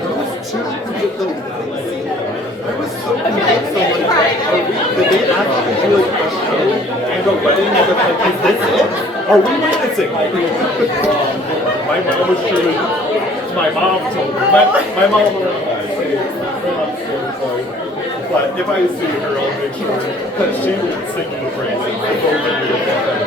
those two, I was so confused. So like, did they actually do like a show and a wedding? And it's like, is this it? Are we witnessing? My my mom was surely, my mom told me, my mom but if I see her, I'll make sure that she will sing the praises before we do the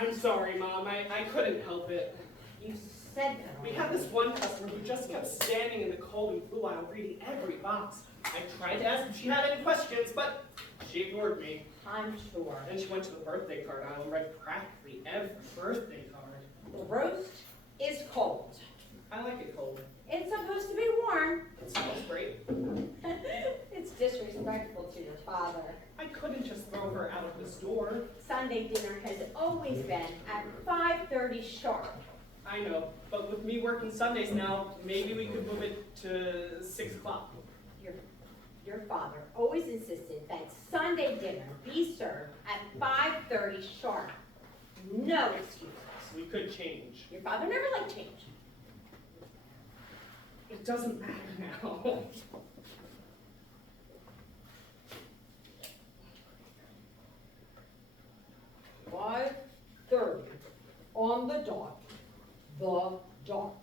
I'm sorry, Mom. I couldn't help it. You said that. We had this one customer who just kept standing in the cold and flu aisle reading every box. I tried to ask if she had any questions, but she ignored me. I'm sure. Then she went to the birthday card aisle and read practically every birthday card. The roast is cold. I like it cold. It's supposed to be warm. It smells great. It's disrespectful to your father. I couldn't just throw her out of the store. Sunday dinner has always been at 5:30 sharp. I know, but with me working Sundays now, maybe we could move it to 6 o'clock. Your father always insisted that Sunday dinner be served at 5:30 sharp. No excuses. We could change. Your father never liked change. It doesn't matter now. $5:30 on the dot. The dot.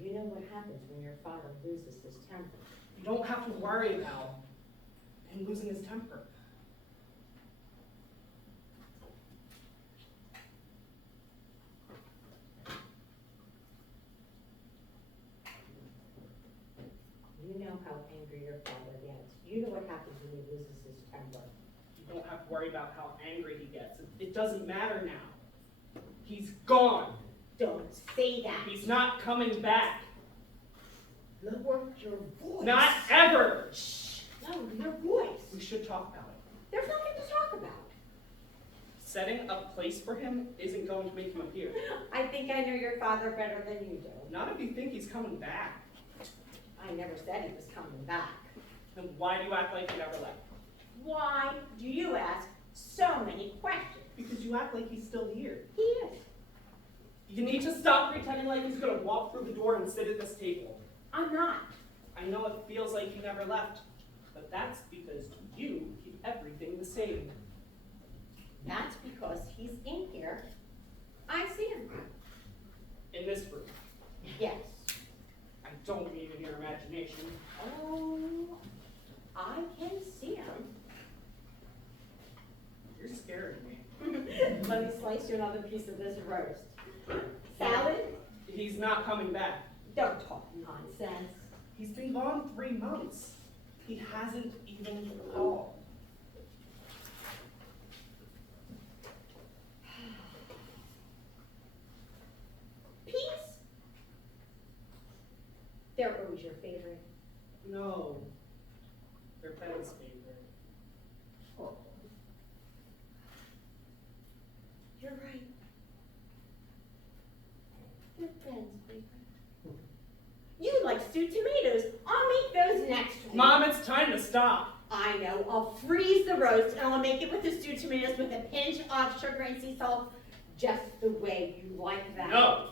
You know what happens when your father loses his temper. You don't have to worry about him losing his temper. You know how angry your father gets. You know what happens when he loses his temper. You don't have to worry about how angry he gets. It doesn't matter now. He's gone. Don't say that. He's not coming back. Lower your voice. Not ever. Shh. Lower your voice. We should talk about it. There's nothing to talk about. Setting a place for him isn't going to make him appear. I think I know your father better than you do. Not if you think he's coming back. I never said he was coming back. Then why do you act like he never left? Why do you ask so many questions. Because you act like he's still here. He is. You need to stop pretending like he's gonna walk through the door and sit at this table. I'm not. I know it feels like you never left, but that's because you keep everything the same. That's because he's in here. I see him. In this room. Yes. I don't mean in your imagination. Oh, I can see him. You're scaring me. Let me slice you another piece of this roast. Salad? He's not coming back. Don't talk nonsense. He's been gone 3 months. He hasn't even called. Peas? They're always your favorite. No. They're Ben's favorite. Oh. You're right. They're Ben's favorite. You like stewed tomatoes. I'll make those next week. Mom, it's time to stop. I know. I'll freeze the roast and I'll make it with the stewed tomatoes with a pinch of sugar and sea salt, just the way you like that. No.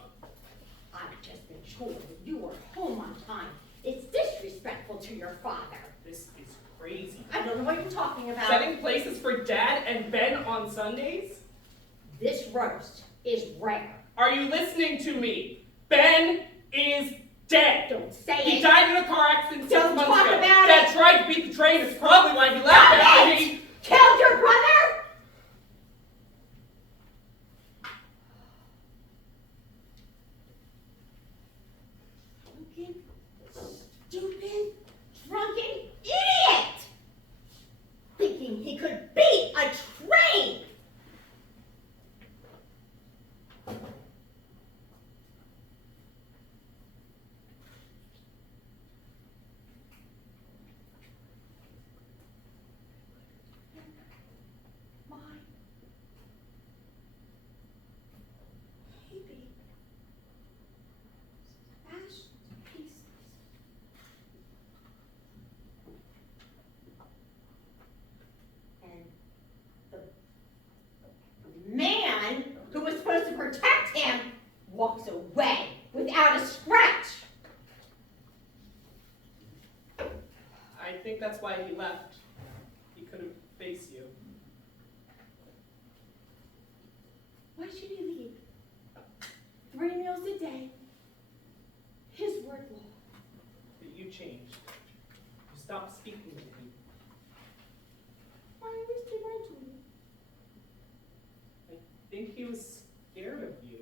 I've just been told that you were home on time. It's disrespectful to your father. This is crazy. I don't know what you're talking about. Setting places for Dad and Ben on Sundays? This roast is rare. Are you listening to me? Ben is dead. Don't say He it. died in a car accident 6 Don't months talk ago. about Dad it. tried to beat the train. It's probably why he left Stop after it! he... Killed your brother? Stupid, drunken idiot! Thinking he could beat a train! My baby smashed to pieces. And the man who was supposed to protect him walks away without a scratch. I think that's why he left. He couldn't face you. Why should he leave? 3 meals a day. His word law. But you changed. You stopped speaking to him. I wish he went to me. I think he was scared of you.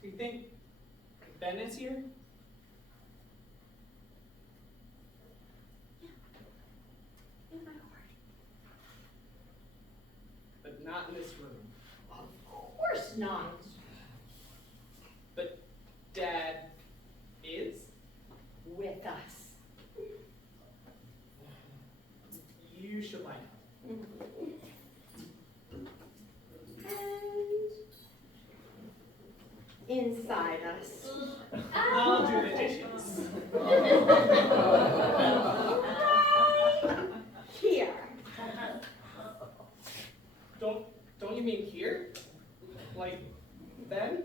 Do you think Ben is here? In my heart. But not in this room. Of course not. But Dad is? With us. You should like him. And inside us. I'll do the dishes. Here. Don't you mean here? Like then?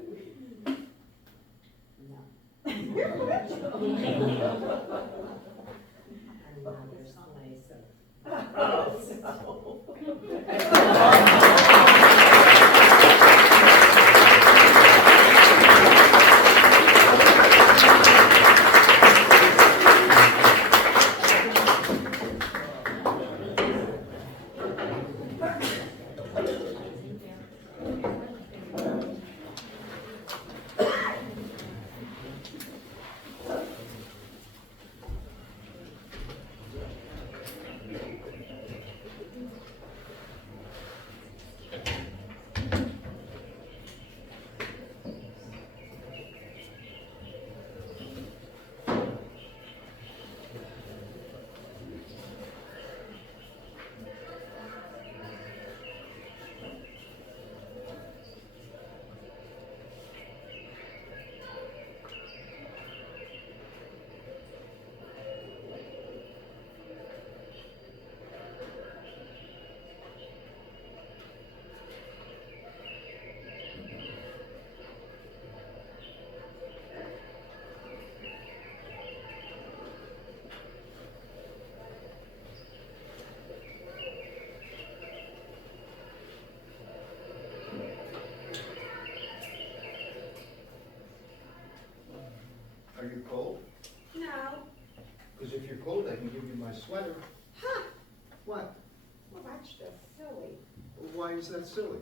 What? Well, that's just silly. Why is that silly?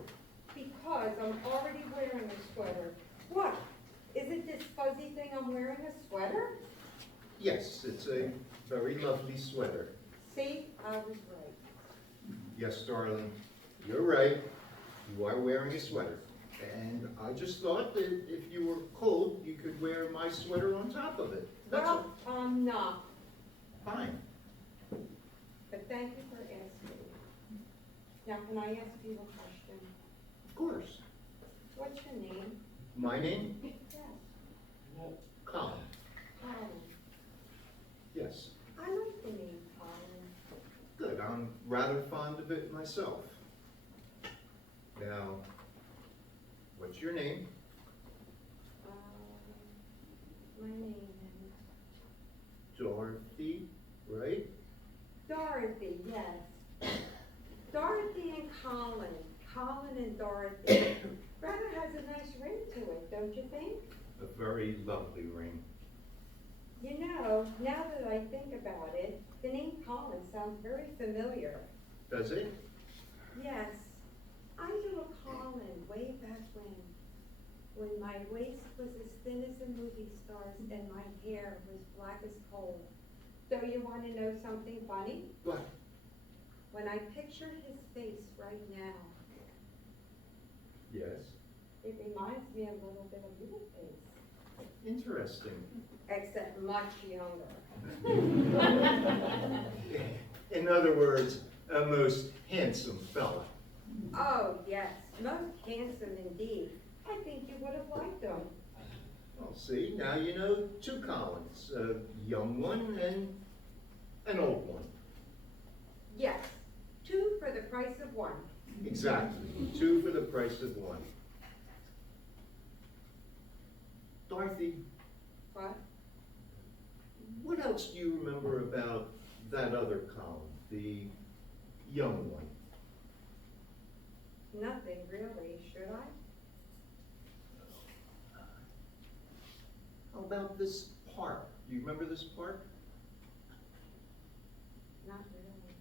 Because I'm already wearing a sweater. What? Isn't this fuzzy thing I'm wearing a sweater? Yes, it's a very lovely sweater. See, I was right. Yes, darling, you're right. You are wearing a sweater. And I just thought that if you were cold, you could wear my sweater on top of it. That's Well, I'm not, fine. but thank you for asking. Now, can I ask you a question? Of course. What's your name? My name? Yes. Colin. Colin. Yes. I like the name Colin. Good. I'm rather fond of it myself. Now, what's your name? My name Dorothy, right? is Dorothy, yes. Dorothy and Colin. Colin and Dorothy. Rather has a nice ring to it, don't you think? A very lovely ring. You know, now that I think about it, the name Colin sounds very familiar. Does it? Yes, I knew a Colin way back when my waist was as thin as a movie star's and my hair was black as coal. So you want to know something funny? What? When I picture his face right now, Yes. it reminds me a little bit of your face, Interesting. except much younger. In other words, a most handsome fella. Oh, yes, most handsome indeed. I think you would have liked him. Well, see, now you know two Collins, a young one and an old one. Yes, 2 for the price of 1. Exactly, 2 for the price of 1. Dorothy, What? what else do you remember about that other Colin, the young one? Nothing really, should I? How about this park? Do you remember this park? Not really.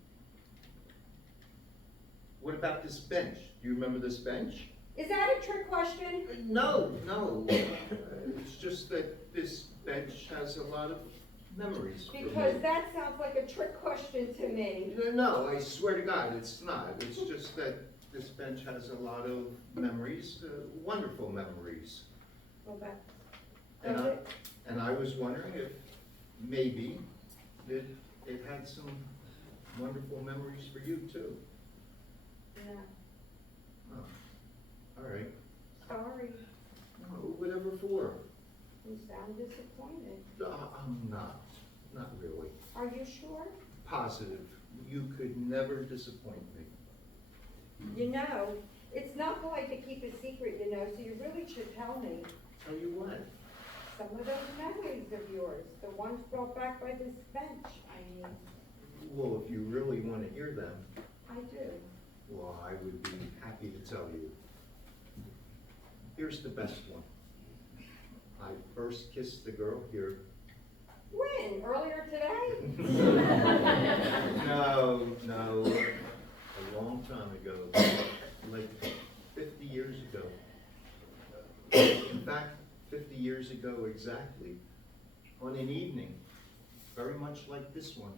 What about this bench? Do you remember this bench? Is that a trick question? No. It's just that this bench has a lot of memories for me. Because that sounds like a trick question to me. No, I swear to God, it's not. It's just that this bench has a lot of memories, wonderful memories. Well, that, And does I, it? and I was wondering if maybe it had some wonderful memories for you too. Yeah, Oh, all right. sorry, Oh, whatever for. you sound disappointed. I'm not really. Are you sure? Positive. You could never disappoint me. You know, it's not polite to keep a secret, you know, so you really should tell me. Tell you what? Some of those memories of yours, the ones brought back by this bench, I mean. Well, if you really want to hear them, I do. well, I would be happy to tell you. Here's the best one. I first kissed the girl here. When? Earlier today? No, a long time ago, like 50 years ago. In fact, 50 years ago exactly, on an evening, very much like this one.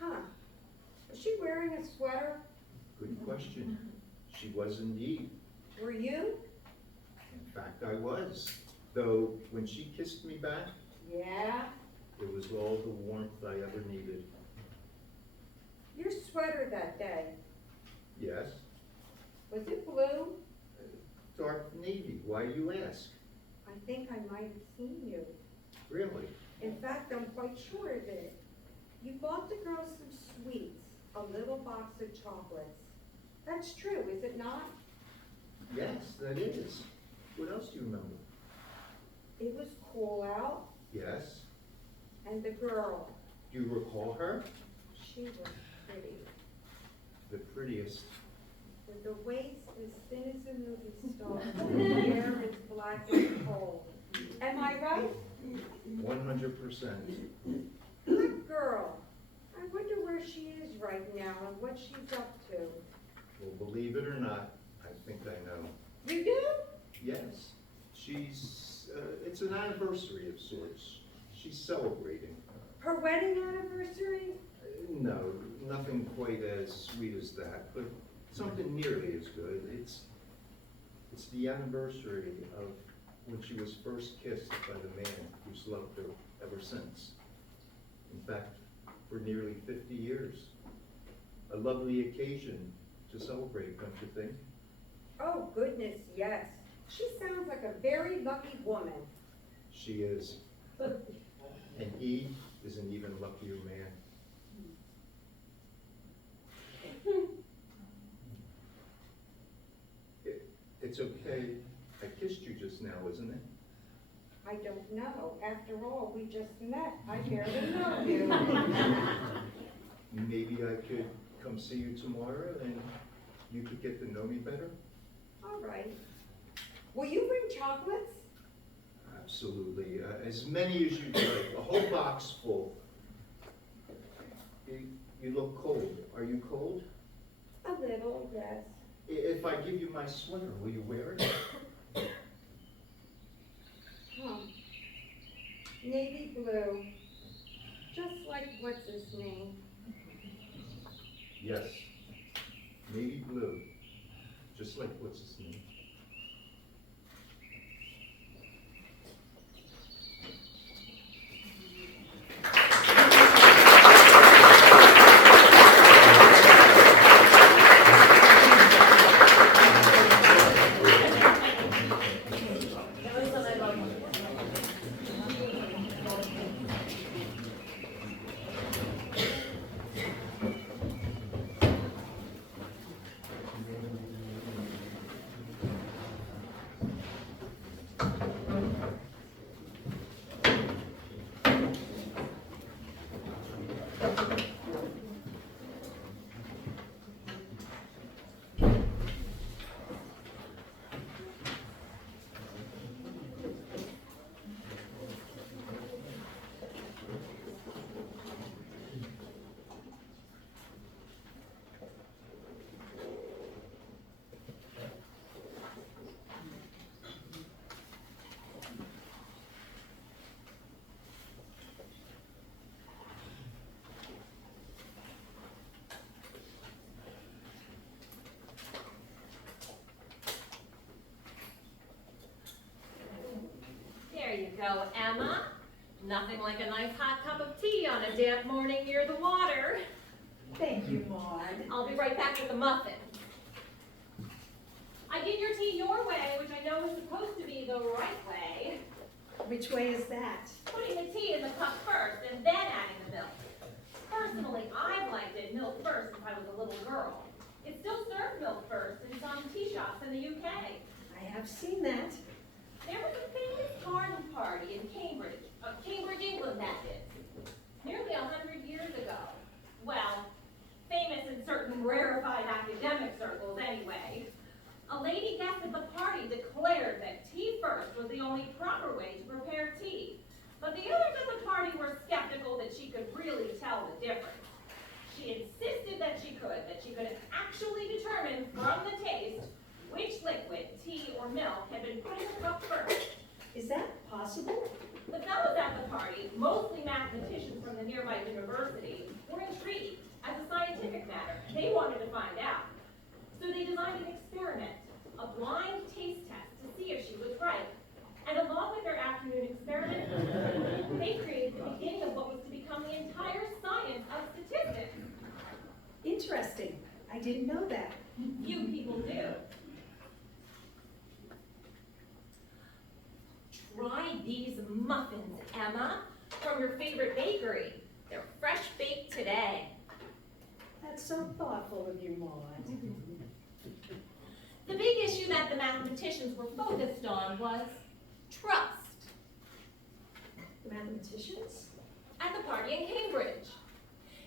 Huh. Was she wearing a sweater? Good question. She was indeed. Were you? In fact, I was. Though, when she kissed me back, Yeah. it was all the warmth I ever needed. Your sweater that day, Yes? was it blue? Dark navy. Why do you ask? I think I might have seen you. Really? In fact, I'm quite sure of it. You bought the girls some sweets, a little box of chocolates. That's true, is it not? Yes, that is. What else do you remember? It was cool out, Yes? and the girl, Do you recall her? she was pretty. The prettiest. With the waist as thin as a movie star, and the hair as black as coal. Am I right? 100%. That girl, I wonder where she is right now and what she's up to. Well, believe it or not, I think I know. You do? Yes, it's an anniversary of sorts. She's celebrating. Her wedding anniversary? No, nothing quite as sweet as that, but something nearly as good. It's the anniversary of when she was first kissed by the man who's loved her ever since. In fact, for nearly 50 years. A lovely occasion to celebrate, don't you think? Oh, goodness, yes. She sounds like a very lucky woman. She is. And he is an even luckier man. It's okay. I kissed you just now, isn't it? I don't know. After all, we just met. I barely know you. Maybe I could come see you tomorrow and you could get to know me better? All right. Will you bring chocolates? Absolutely. As many as you'd like. A whole box full. You look cold. Are you cold? A little, yes. If I give you my sweater, will you wear it? Navy blue. Just like what's his name? Yes. Navy blue. Just like what's his name? There you go, Emma. Nothing like a nice hot cup of tea on a damp morning near the water. Thank you, Maud. I'll be right back with the muffin. I did your tea your way, which I know is supposed to be the right way. Which way is that? Putting the tea in the cup first and then adding the milk. Personally, I've liked it milk first since I was a little girl. It still served milk first in some tea shops in the UK. I have seen that. There was a famous garden party in Cambridge, England that is, nearly 100 years ago. Well, famous in certain rarefied academic circles anyway. A lady guest at the party declared that tea first was the only proper way to prepare tea. But the others at the party were skeptical that she could really tell the difference. She insisted that she could actually determine from the taste which liquid, tea or milk, had been put in the cup first. Is that possible? The fellows at the party, mostly mathematicians from the nearby university, were intrigued as a scientific matter. They wanted to find out. So they designed an experiment, a blind taste test to see if she was right. And along with their afternoon experiment, they created the beginning of what was to become the entire science of statistics. Interesting. I didn't know that. Few people do. Try these muffins, Emma, from your favorite bakery. They're fresh baked today. That's so thoughtful of you, Maud. The big issue that the mathematicians were focused on was trust. The mathematicians? At the party in Cambridge.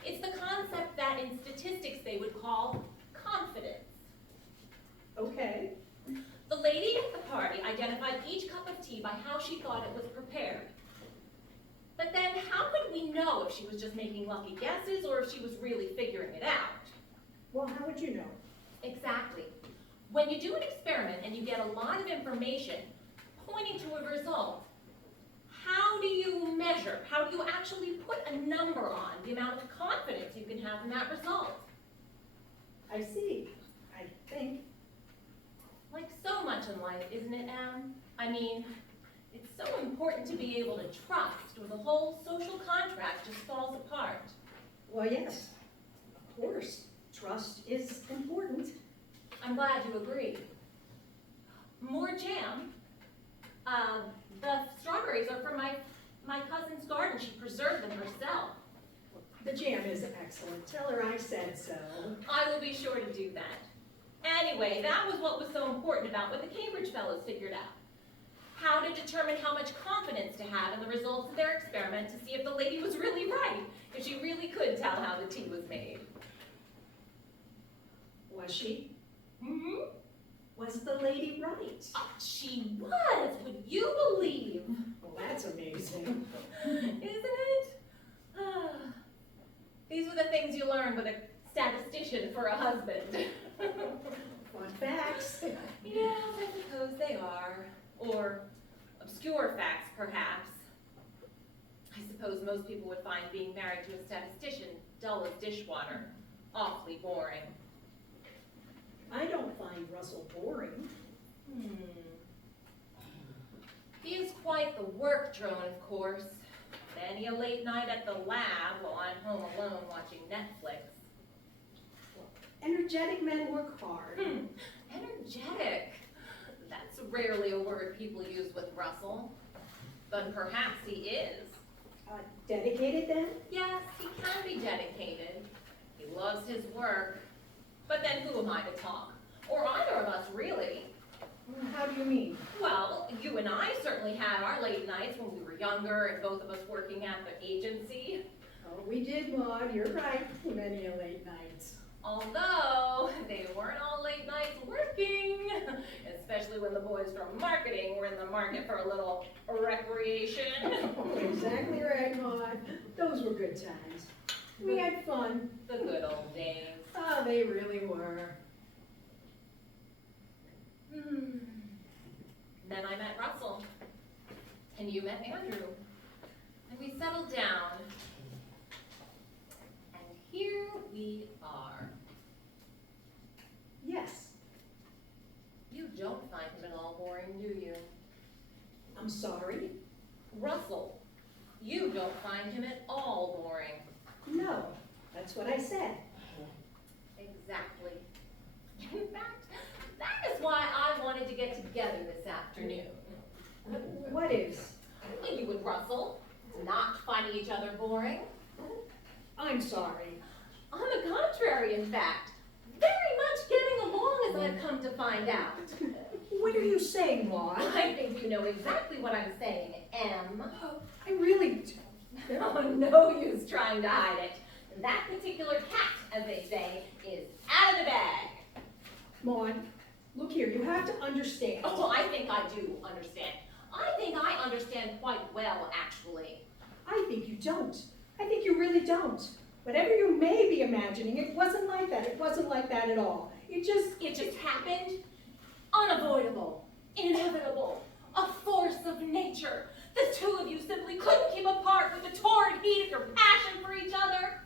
It's the concept that in statistics they would call confidence. Okay. The lady at the party identified each cup of tea by how she thought it was prepared. But then how could we know if she was just making lucky guesses or if she was really figuring it out? Well, how would you know? Exactly. When you do an experiment and you get a lot of information pointing to a result, how do you measure? How do you actually put a number on the amount of confidence you can have in that result? I see, I think. Like so much in life, isn't it, Em? I mean, it's so important to be able to trust, or the whole social contract just falls apart. Well, yes, of course, trust is important. I'm glad you agree. More jam. The strawberries are from my cousin's garden. She preserved them herself. The jam is excellent. Tell her I said so. I will be sure to do that. Anyway, that was what was so important about what the Cambridge fellows figured out. How to determine how much confidence to have in the results of their experiment to see if the lady was really right, if she really could tell how the tea was made. Was she? Mm-hmm. Was the lady right? She was, would you believe? Well, that's amazing. Isn't it? These are the things you learn with a statistician for a husband. Fun facts. Yes, I suppose they are. Or obscure facts, perhaps. I suppose most people would find being married to a statistician dull as dishwater. Awfully boring. I don't find Russell boring. He is quite the work drone, of course. Many a late night at the lab while I'm home alone watching Netflix. Energetic men work hard. Energetic. That's rarely a word people use with Russell. But perhaps he is. Dedicated then? Yes, he can be dedicated. He loves his work. But then who am I to talk? Or either of us, really. How do you mean? Well, you and I certainly had our late nights when we were younger and both of us working at the agency. Oh, we did, Maud. You're right. Many a late night. Although, they weren't all late nights working. Especially when the boys from marketing were in the market for a little recreation. Exactly right, Maud. Those were good times. We had fun. The good old days. Oh, they really were. Then I met Russell. And you met Andrew. And we settled down. And here we are. Yes. You don't find him at all boring, do you? I'm sorry? Russell, you don't find him at all boring. No, that's what I said. Exactly. In fact, that is why I wanted to get together this afternoon. What is? You and Russell, not finding each other boring. I'm sorry. On the contrary, in fact, very much getting along as I've come to find out. What are you saying, Maud? I think you know exactly what I'm saying, Em. I really do. Oh, no use trying to hide it. That particular cat, as they say, is out of the bag. Maud, look here, you have to understand. Oh, well, I think I do understand. I think I understand quite well, actually. I think you don't. I think you really don't. Whatever you may be imagining, it wasn't like that. It wasn't like that at all. It just happened. Unavoidable. Inevitable. A force of nature. The two of you simply couldn't keep apart with the torrid heat of your passion for each other.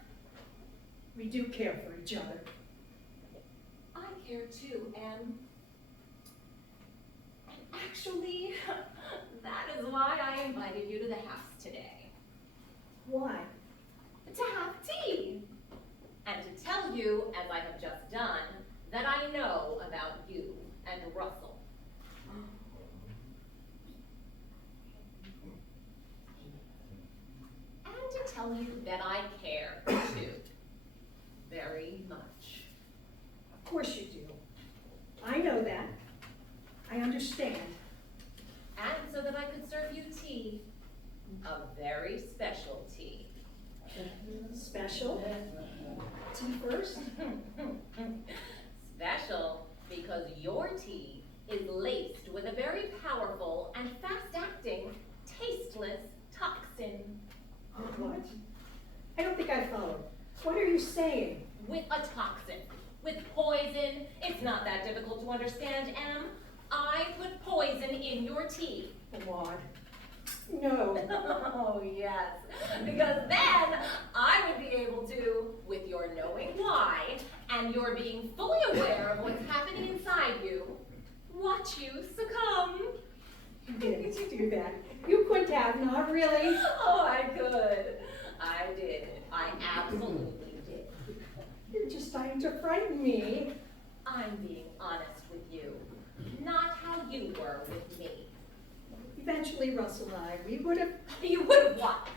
We do care for each other. I care too, Em. And actually, that is why I invited you to the house today. Why? To have tea. And to tell you, as I have just done, that I know about you and Russell. And to tell you that I care, too. Very much. Of course you do. I know that. I understand. And so that I could serve you tea. A very special tea. Special? Tea first? Special because your tea is laced with a very powerful and fast-acting, tasteless toxin. What? I don't think I followed. What are you saying? With a toxin. with poison. It's not that difficult to understand, Em. I put poison in your tea. Maud, no. Oh, yes. Because then I would be able to, with your knowing why, and your being fully aware of what's happening inside you, watch you succumb. Didn't you do that? You couldn't have, not really. Oh, I could. I did. I absolutely did. You're just trying to frighten me. I'm being honest with you. Not how you were with me. Eventually, Russell and I, we would have. You would have what?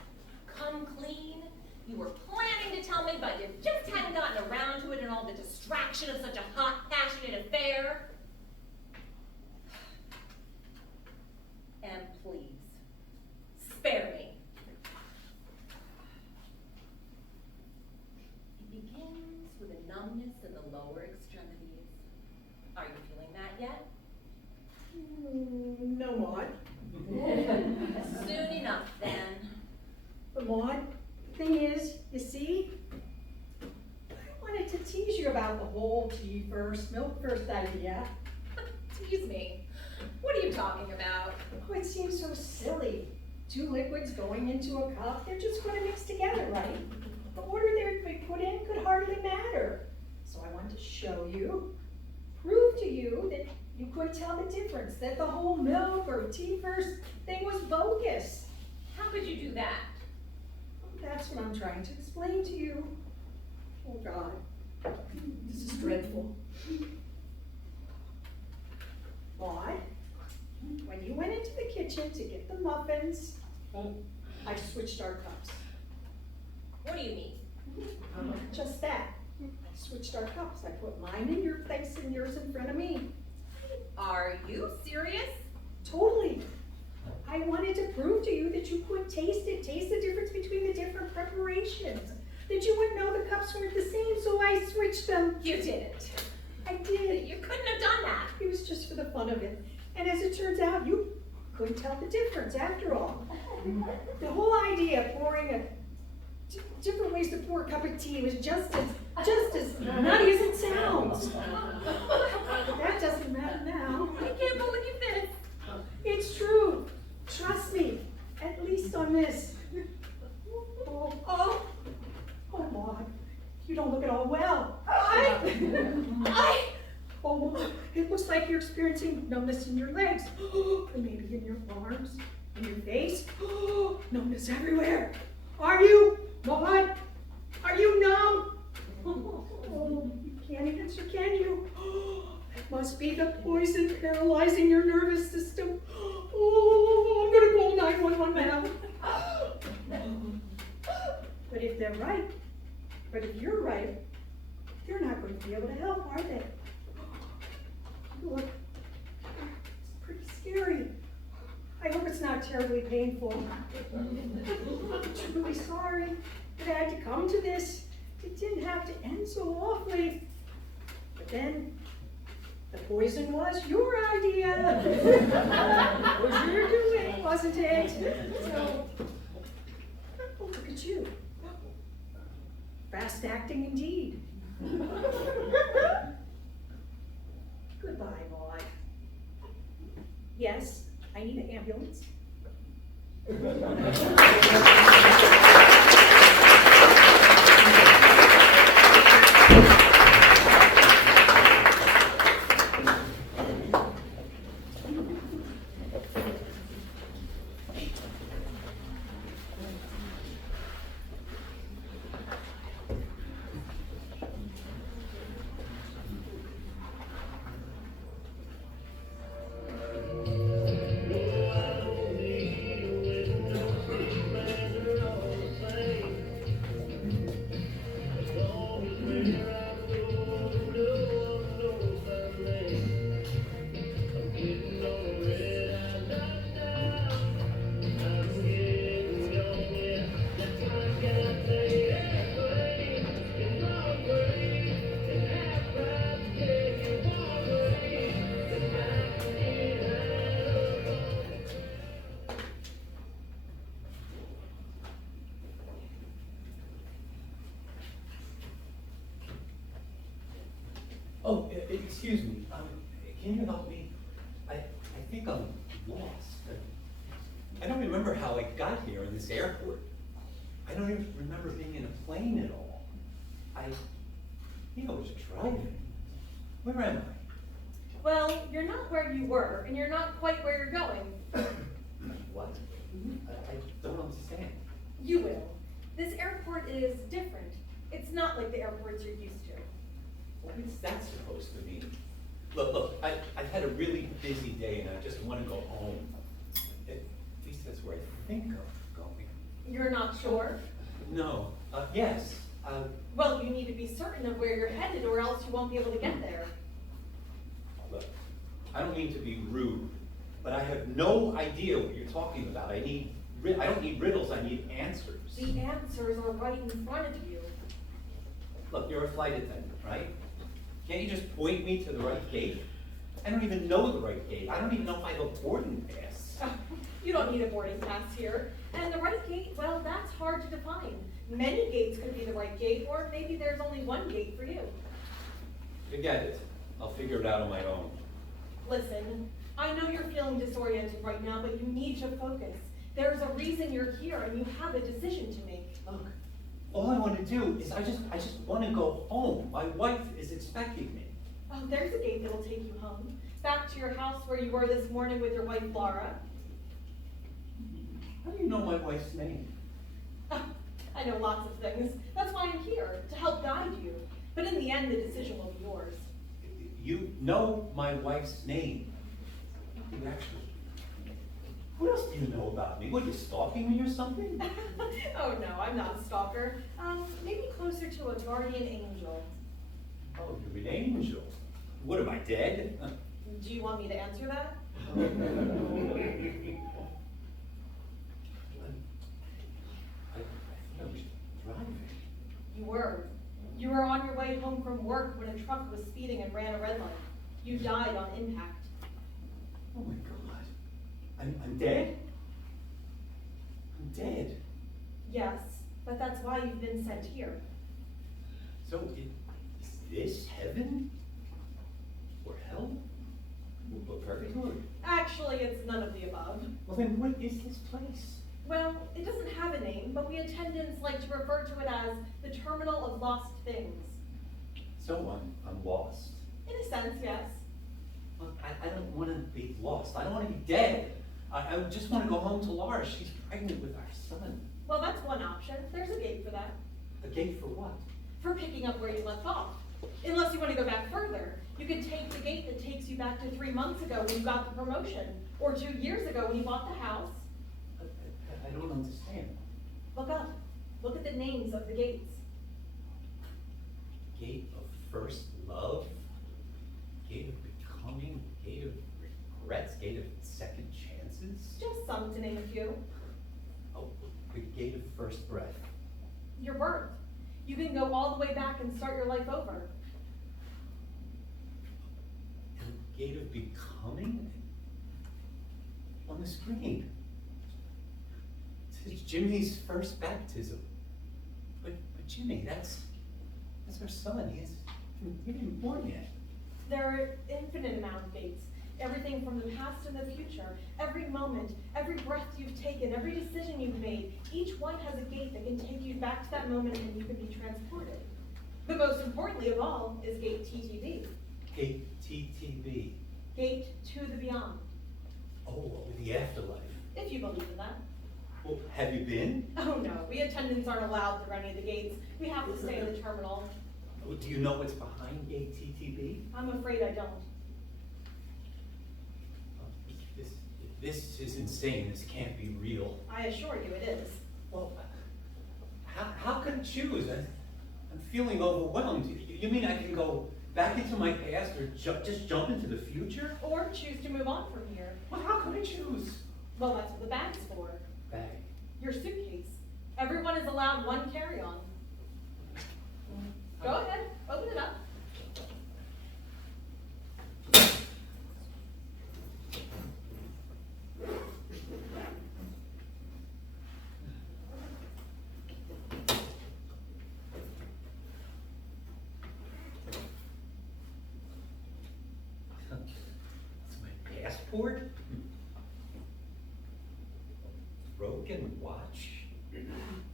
Come clean? You were planning to tell me, but you just hadn't gotten around to it in all the distraction of such a hot, passionate affair. And please, spare me. It begins with a numbness in the lower extremities. Are you feeling that yet? No, Maud. Soon enough, then. But Maud, the thing is, you see, I wanted to tease you about the whole tea first, milk first idea. Tease me. What are you talking about? Oh, it seems so silly. Two liquids going into a cup, they're just going to mix together, right? The order they put in could hardly matter. So I wanted to show you, prove to you that you couldn't tell the difference, that the whole milk or tea first thing was bogus. How could you do that? That's what I'm trying to explain to you. Oh God, this is dreadful. Maud, when you went into the kitchen to get the muffins, I switched our cups. What do you mean? Just that. I switched our cups. I put mine in your place and yours in front of me. Are you serious? Totally. I wanted to prove to you that you could taste the difference between the different preparations, that you wouldn't know the cups weren't the same, so I switched them. You didn't. I did. You couldn't have done that. It was just for the fun of it. And as it turns out, you couldn't tell the difference after all. The whole idea of pouring different ways to pour a cup of tea was just as nutty as it sounds. But that doesn't matter now. I can't believe this. It's true. Trust me. At least on this. Oh, Maud, you don't look at all well. Oh, Maud, it looks like you're experiencing numbness in your legs, and maybe in your arms, in your face. Numbness everywhere. Are you, Maud? Are you numb? Oh, you can't answer, can you? It must be the poison paralyzing your nervous system. Oh, I'm gonna call 911 now. But if they're right, if you're right, they're not going to be able to help, are they? Look, it's pretty scary. I hope it's not terribly painful. I'm truly sorry that I had to come to this. It didn't have to end so awfully. But then, the poison was your idea. It was your doing, wasn't it? So, oh, look at you. Fast acting indeed. Goodbye, Maud. Yes, I need an ambulance. Oh, excuse me, can you help me? I think I'm lost. I don't remember how I got here in this airport. I don't even remember being in a plane at all. I think I was driving. Where am I? Well, you're not where you were, and you're not quite where you're going. What? I don't understand. You will. This airport is different. It's not like the airports you're used to. What is that supposed to mean? Look, I've had a really busy day and I just want to go home. At least that's where I think I'm going. You're not sure? No, yes. Well, you need to be certain of where you're headed or else you won't be able to get there. Look, I don't mean to be rude, but I have no idea what you're talking about. I don't need riddles, I need answers. The answers are right in front of you. Look, you're a flight attendant, right? Can't you just point me to the right gate? I don't even know the right gate. I don't even know if I have a boarding pass. You don't need a boarding pass here. And the right gate, well, that's hard to define. Many gates could be the right gate, or maybe there's only one gate for you. Forget it. I'll figure it out on my own. Listen, I know you're feeling disoriented right now, but you need to focus. There's a reason you're here, and you have a decision to make. Look, all I want to do is I just want to go home. My wife is expecting me. Oh, there's a gate that'll take you home. Back to your house where you were this morning with your wife, Laura. How do you know my wife's name? I know lots of things. That's why I'm here, to help guide you. But in the end, the decision will be yours. You know my wife's name. You actually. What else do you know about me? What, you stalking me or something? Oh no, I'm not a stalker. Maybe closer to a guardian angel. Oh, you're an angel. What, am I dead? Do you want me to answer that? I was driving. You were. You were on your way home from work when a truck was speeding and ran a red light. You died on impact. Oh my God. I'm dead? I'm dead. Yes, but that's why you've been sent here. So, is this heaven? Or hell? Or purgatory? Actually, it's none of the above. Well then, what is this place? Well, it doesn't have a name, but we attendants like to refer to it as the terminal of lost things. So I'm lost. In a sense, yes. Look, I don't want to be lost. I don't want to be dead. I just want to go home to Laura. She's pregnant with our son. Well, that's one option. There's a gate for that. A gate for what? For picking up where you left off. Unless you want to go back further. You can take the gate that takes you back to 3 months ago when you got the promotion. Or 2 years ago when you bought the house. I don't understand. Look up. Look at the names of the gates. Gate of first love? Gate of becoming? Gate of regrets? Gate of second chances? Just some to name a few. Oh, the gate of first breath. Your birth. You can go all the way back and start your life over. And the gate of becoming? On the screen. It's Jimmy's first baptism. But Jimmy, that's our son. He isn't even born yet. There are an infinite amount of gates. Everything from the past and the future. Every moment, every breath you've taken, every decision you've made. Each one has a gate that can take you back to that moment and you can be transported. But most importantly of all is Gate TTB. Gate TTB. Gate to the beyond. Oh, the afterlife. If you believe in that. Well, have you been? Oh no, we attendants aren't allowed through any of the gates. We have to stay in the terminal. Oh, do you know what's behind Gate TTB? I'm afraid I don't. Oh, this is insane. This can't be real. I assure you it is. Well, how can I choose? I'm feeling overwhelmed. You mean I can go back into my past or just jump into the future? Or choose to move on from here. Well, how can I choose? Well, that's what the bag's for. Bag. Your suitcase. Everyone is allowed one carry-on. Go ahead, open it up. passport? Broken watch?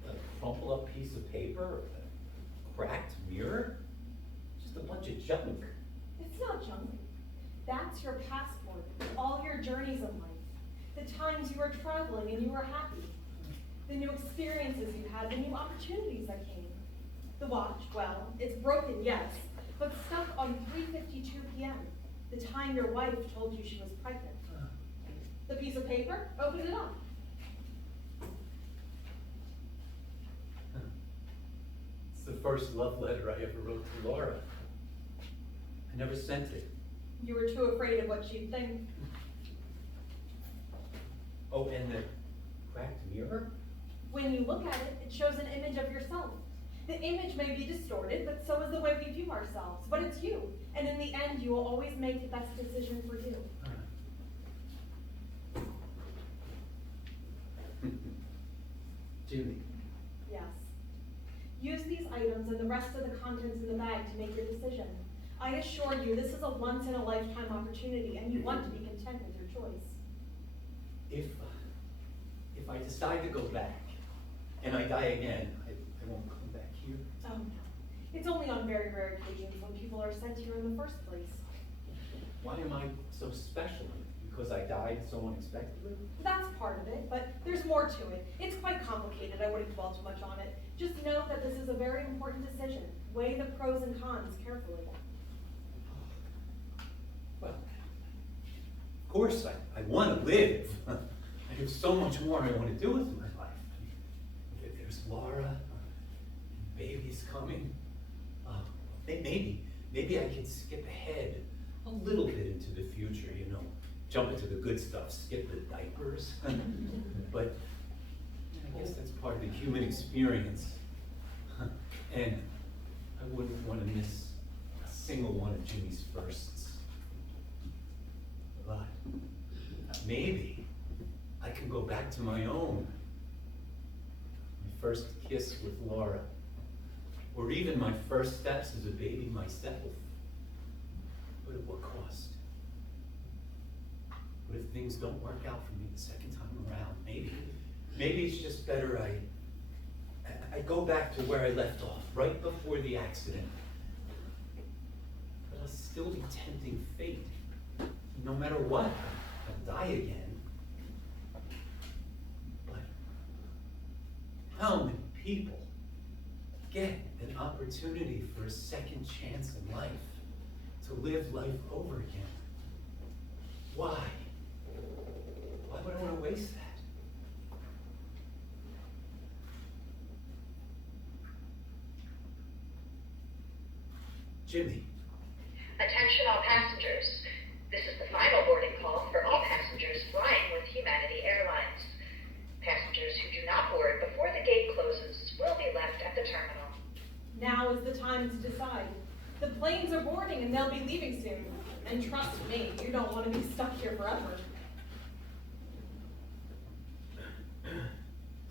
A crumpled up piece of paper? A cracked mirror? Just a bunch of junk. It's not junk. That's your passport, all your journeys of life. The times you were traveling and you were happy. The new experiences you had, the new opportunities that came. The watch, well, it's broken, yes, but stuck on 3:52 p.m., the time your wife told you she was pregnant. The piece of paper, open it up. It's the first love letter I ever wrote to Laura. I never sent it. You were too afraid of what she'd think. Oh, and the cracked mirror? When you look at it, it shows an image of yourself. The image may be distorted, but so is the way we view ourselves. But it's you, and in the end, you will always make the best decision for you. Jimmy. Yes. Use these items and the rest of the contents in the bag to make your decision. I assure you, this is a once-in-a-lifetime opportunity, and you want to be content with your choice. If I decide to go back, and I die again, I won't come back here. Oh, no. It's only on very rare occasions when people are sent here in the first place. Why am I so special? Because I died so unexpectedly? That's part of it, but there's more to it. It's quite complicated. I wouldn't dwell too much on it. Just know that this is a very important decision. Weigh the pros and cons carefully. Well, of course, I want to live. I have so much more I want to do with my life. There's Laura, and baby's coming. Maybe I can skip ahead a little bit into the future, you know, jump into the good stuff, skip the diapers. But I guess that's part of the human experience. And I wouldn't want to miss a single one of Jimmy's firsts. But maybe I can go back to my own. My first kiss with Laura. Or even my first steps as a baby myself. But at what cost? What if things don't work out for me the second time around? Maybe it's just better I go back to where I left off, right before the accident. But I'll still be tempting fate. No matter what, I'll die again. But how many people get an opportunity for a second chance in life, to live life over again? Why? Why would I want to waste that? Jimmy. Attention all passengers. This is the final boarding call for all passengers flying with Humanity Airlines. Passengers who do not board before the gate closes will be left at the terminal. Now is the time to decide. The planes are boarding and they'll be leaving soon. And trust me, you don't want to be stuck here forever.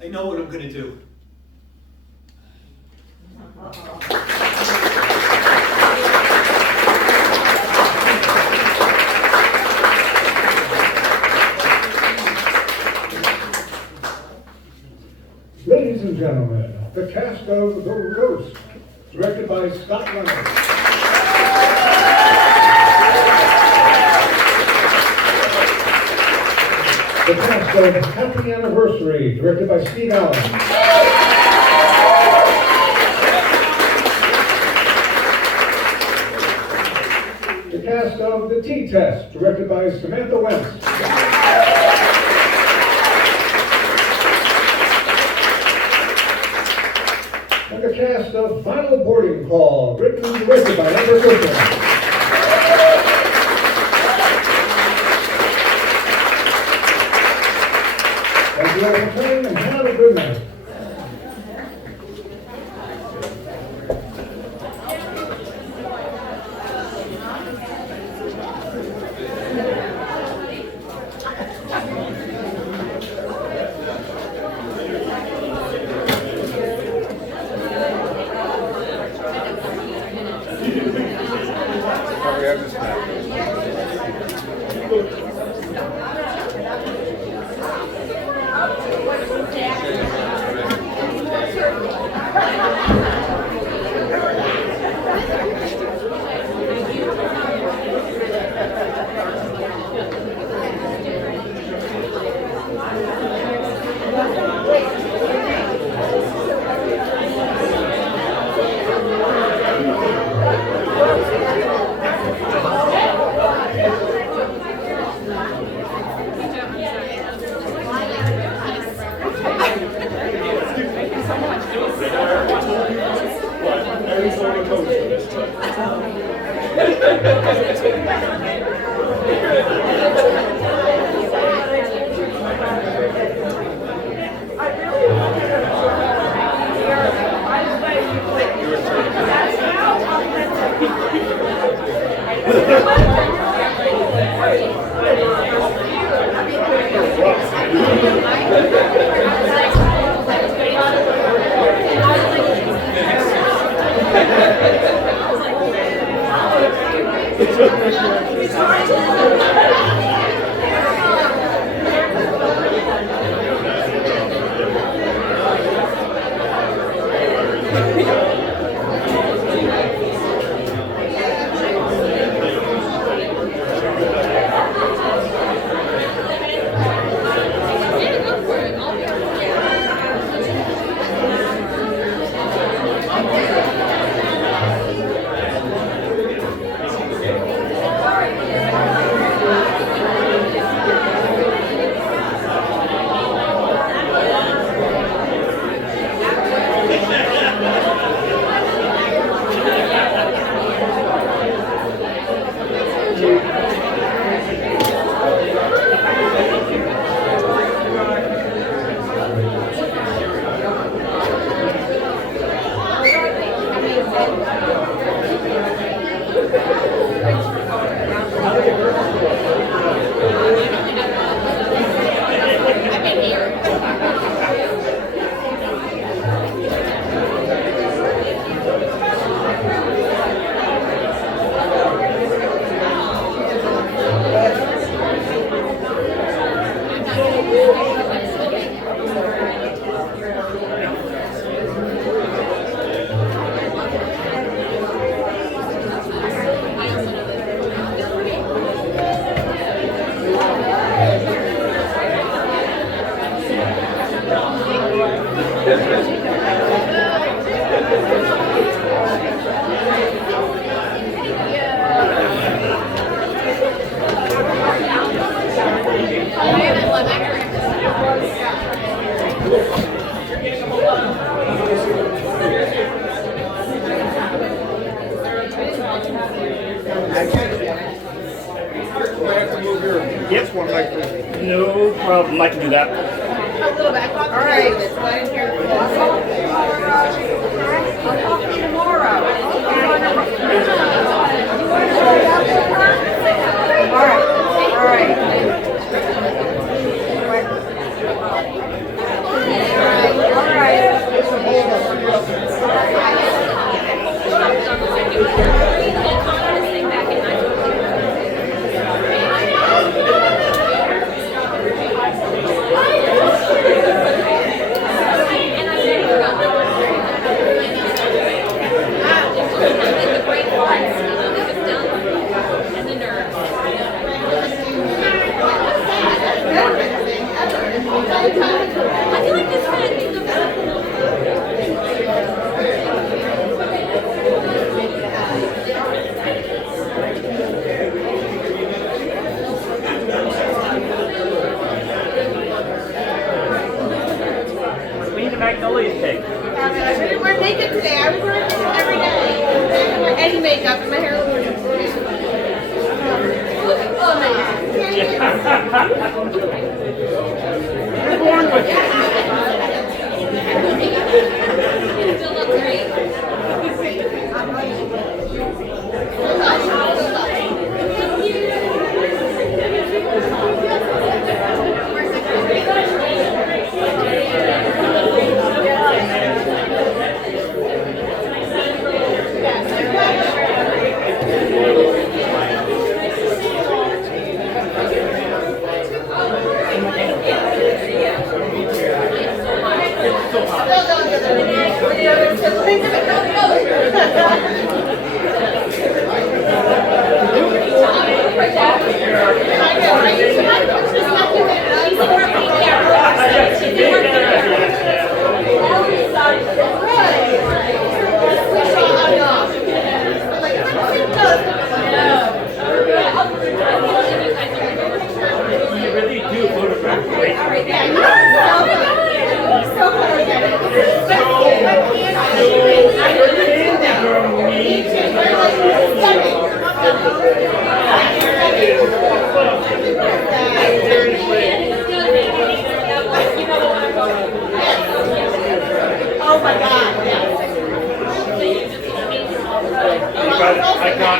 I know what I'm going to do. Ladies and gentlemen, the cast of The Ghost, directed by Scott Leonard. The cast of Happy Anniversary, directed by Steve Allen. The cast of The T-Test, directed by Samantha Wentz. And the cast of Final Boarding Call, written and directed by Amber Griffin. Thank you all for coming and have a good night. We have this back. No problem, I can do that. All right. I'll talk to you tomorrow. All We need a magnolia cake. I didn't wear makeup today. I was wearing makeup every day. I didn't wear any makeup, and my hair looks You're born with it.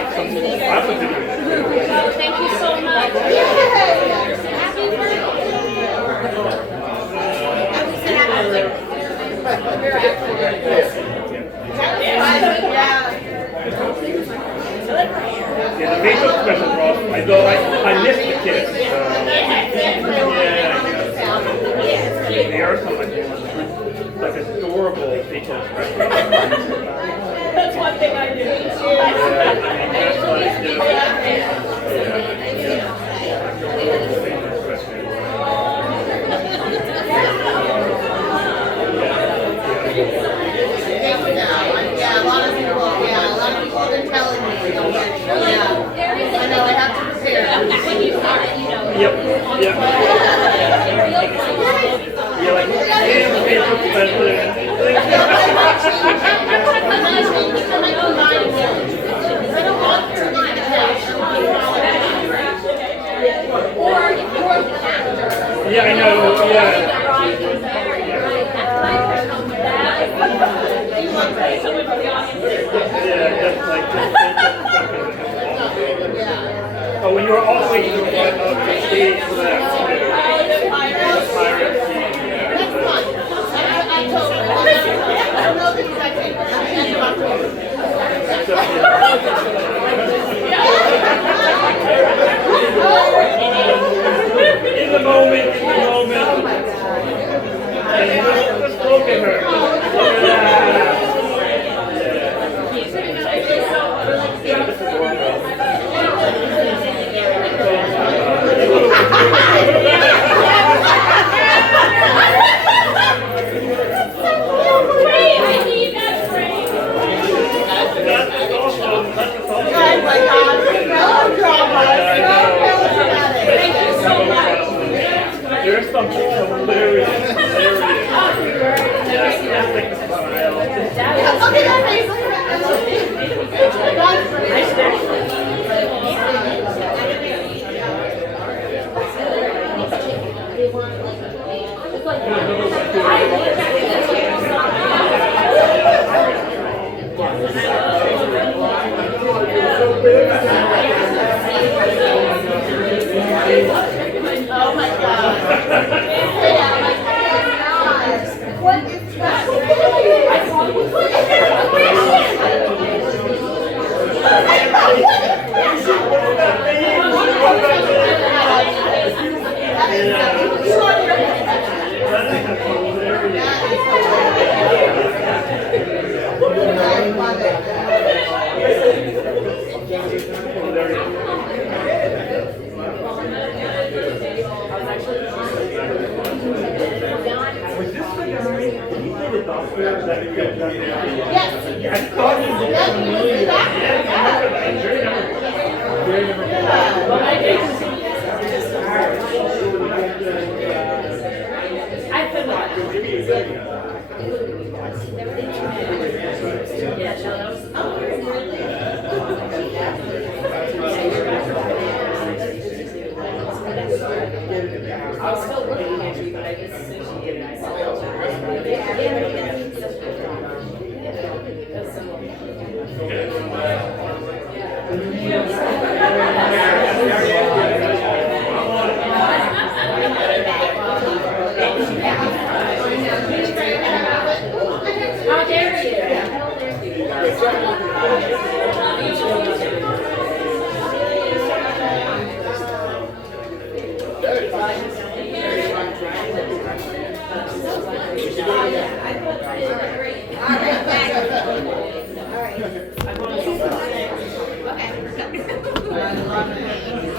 like something I would do. Oh, thank you so much. Happy Yeah, the facial expressions were awesome. I missed the kids. They are some like adorable facial expressions. That's one thing I do. Yeah, a lot of people have been telling me. I know, I have to prepare. Yep. Yeah, like facial expressions. Yeah, I know. Yeah. Oh, when you were all the way to the front of the stage for that pirate scene. Next month, October. I don't know the exact date, but at the end of October. In the moment. And just look at her. Look at that. There's something hilarious. Oh my God. What is I was still looking at you, but I just associated myself. How dare you? Okay.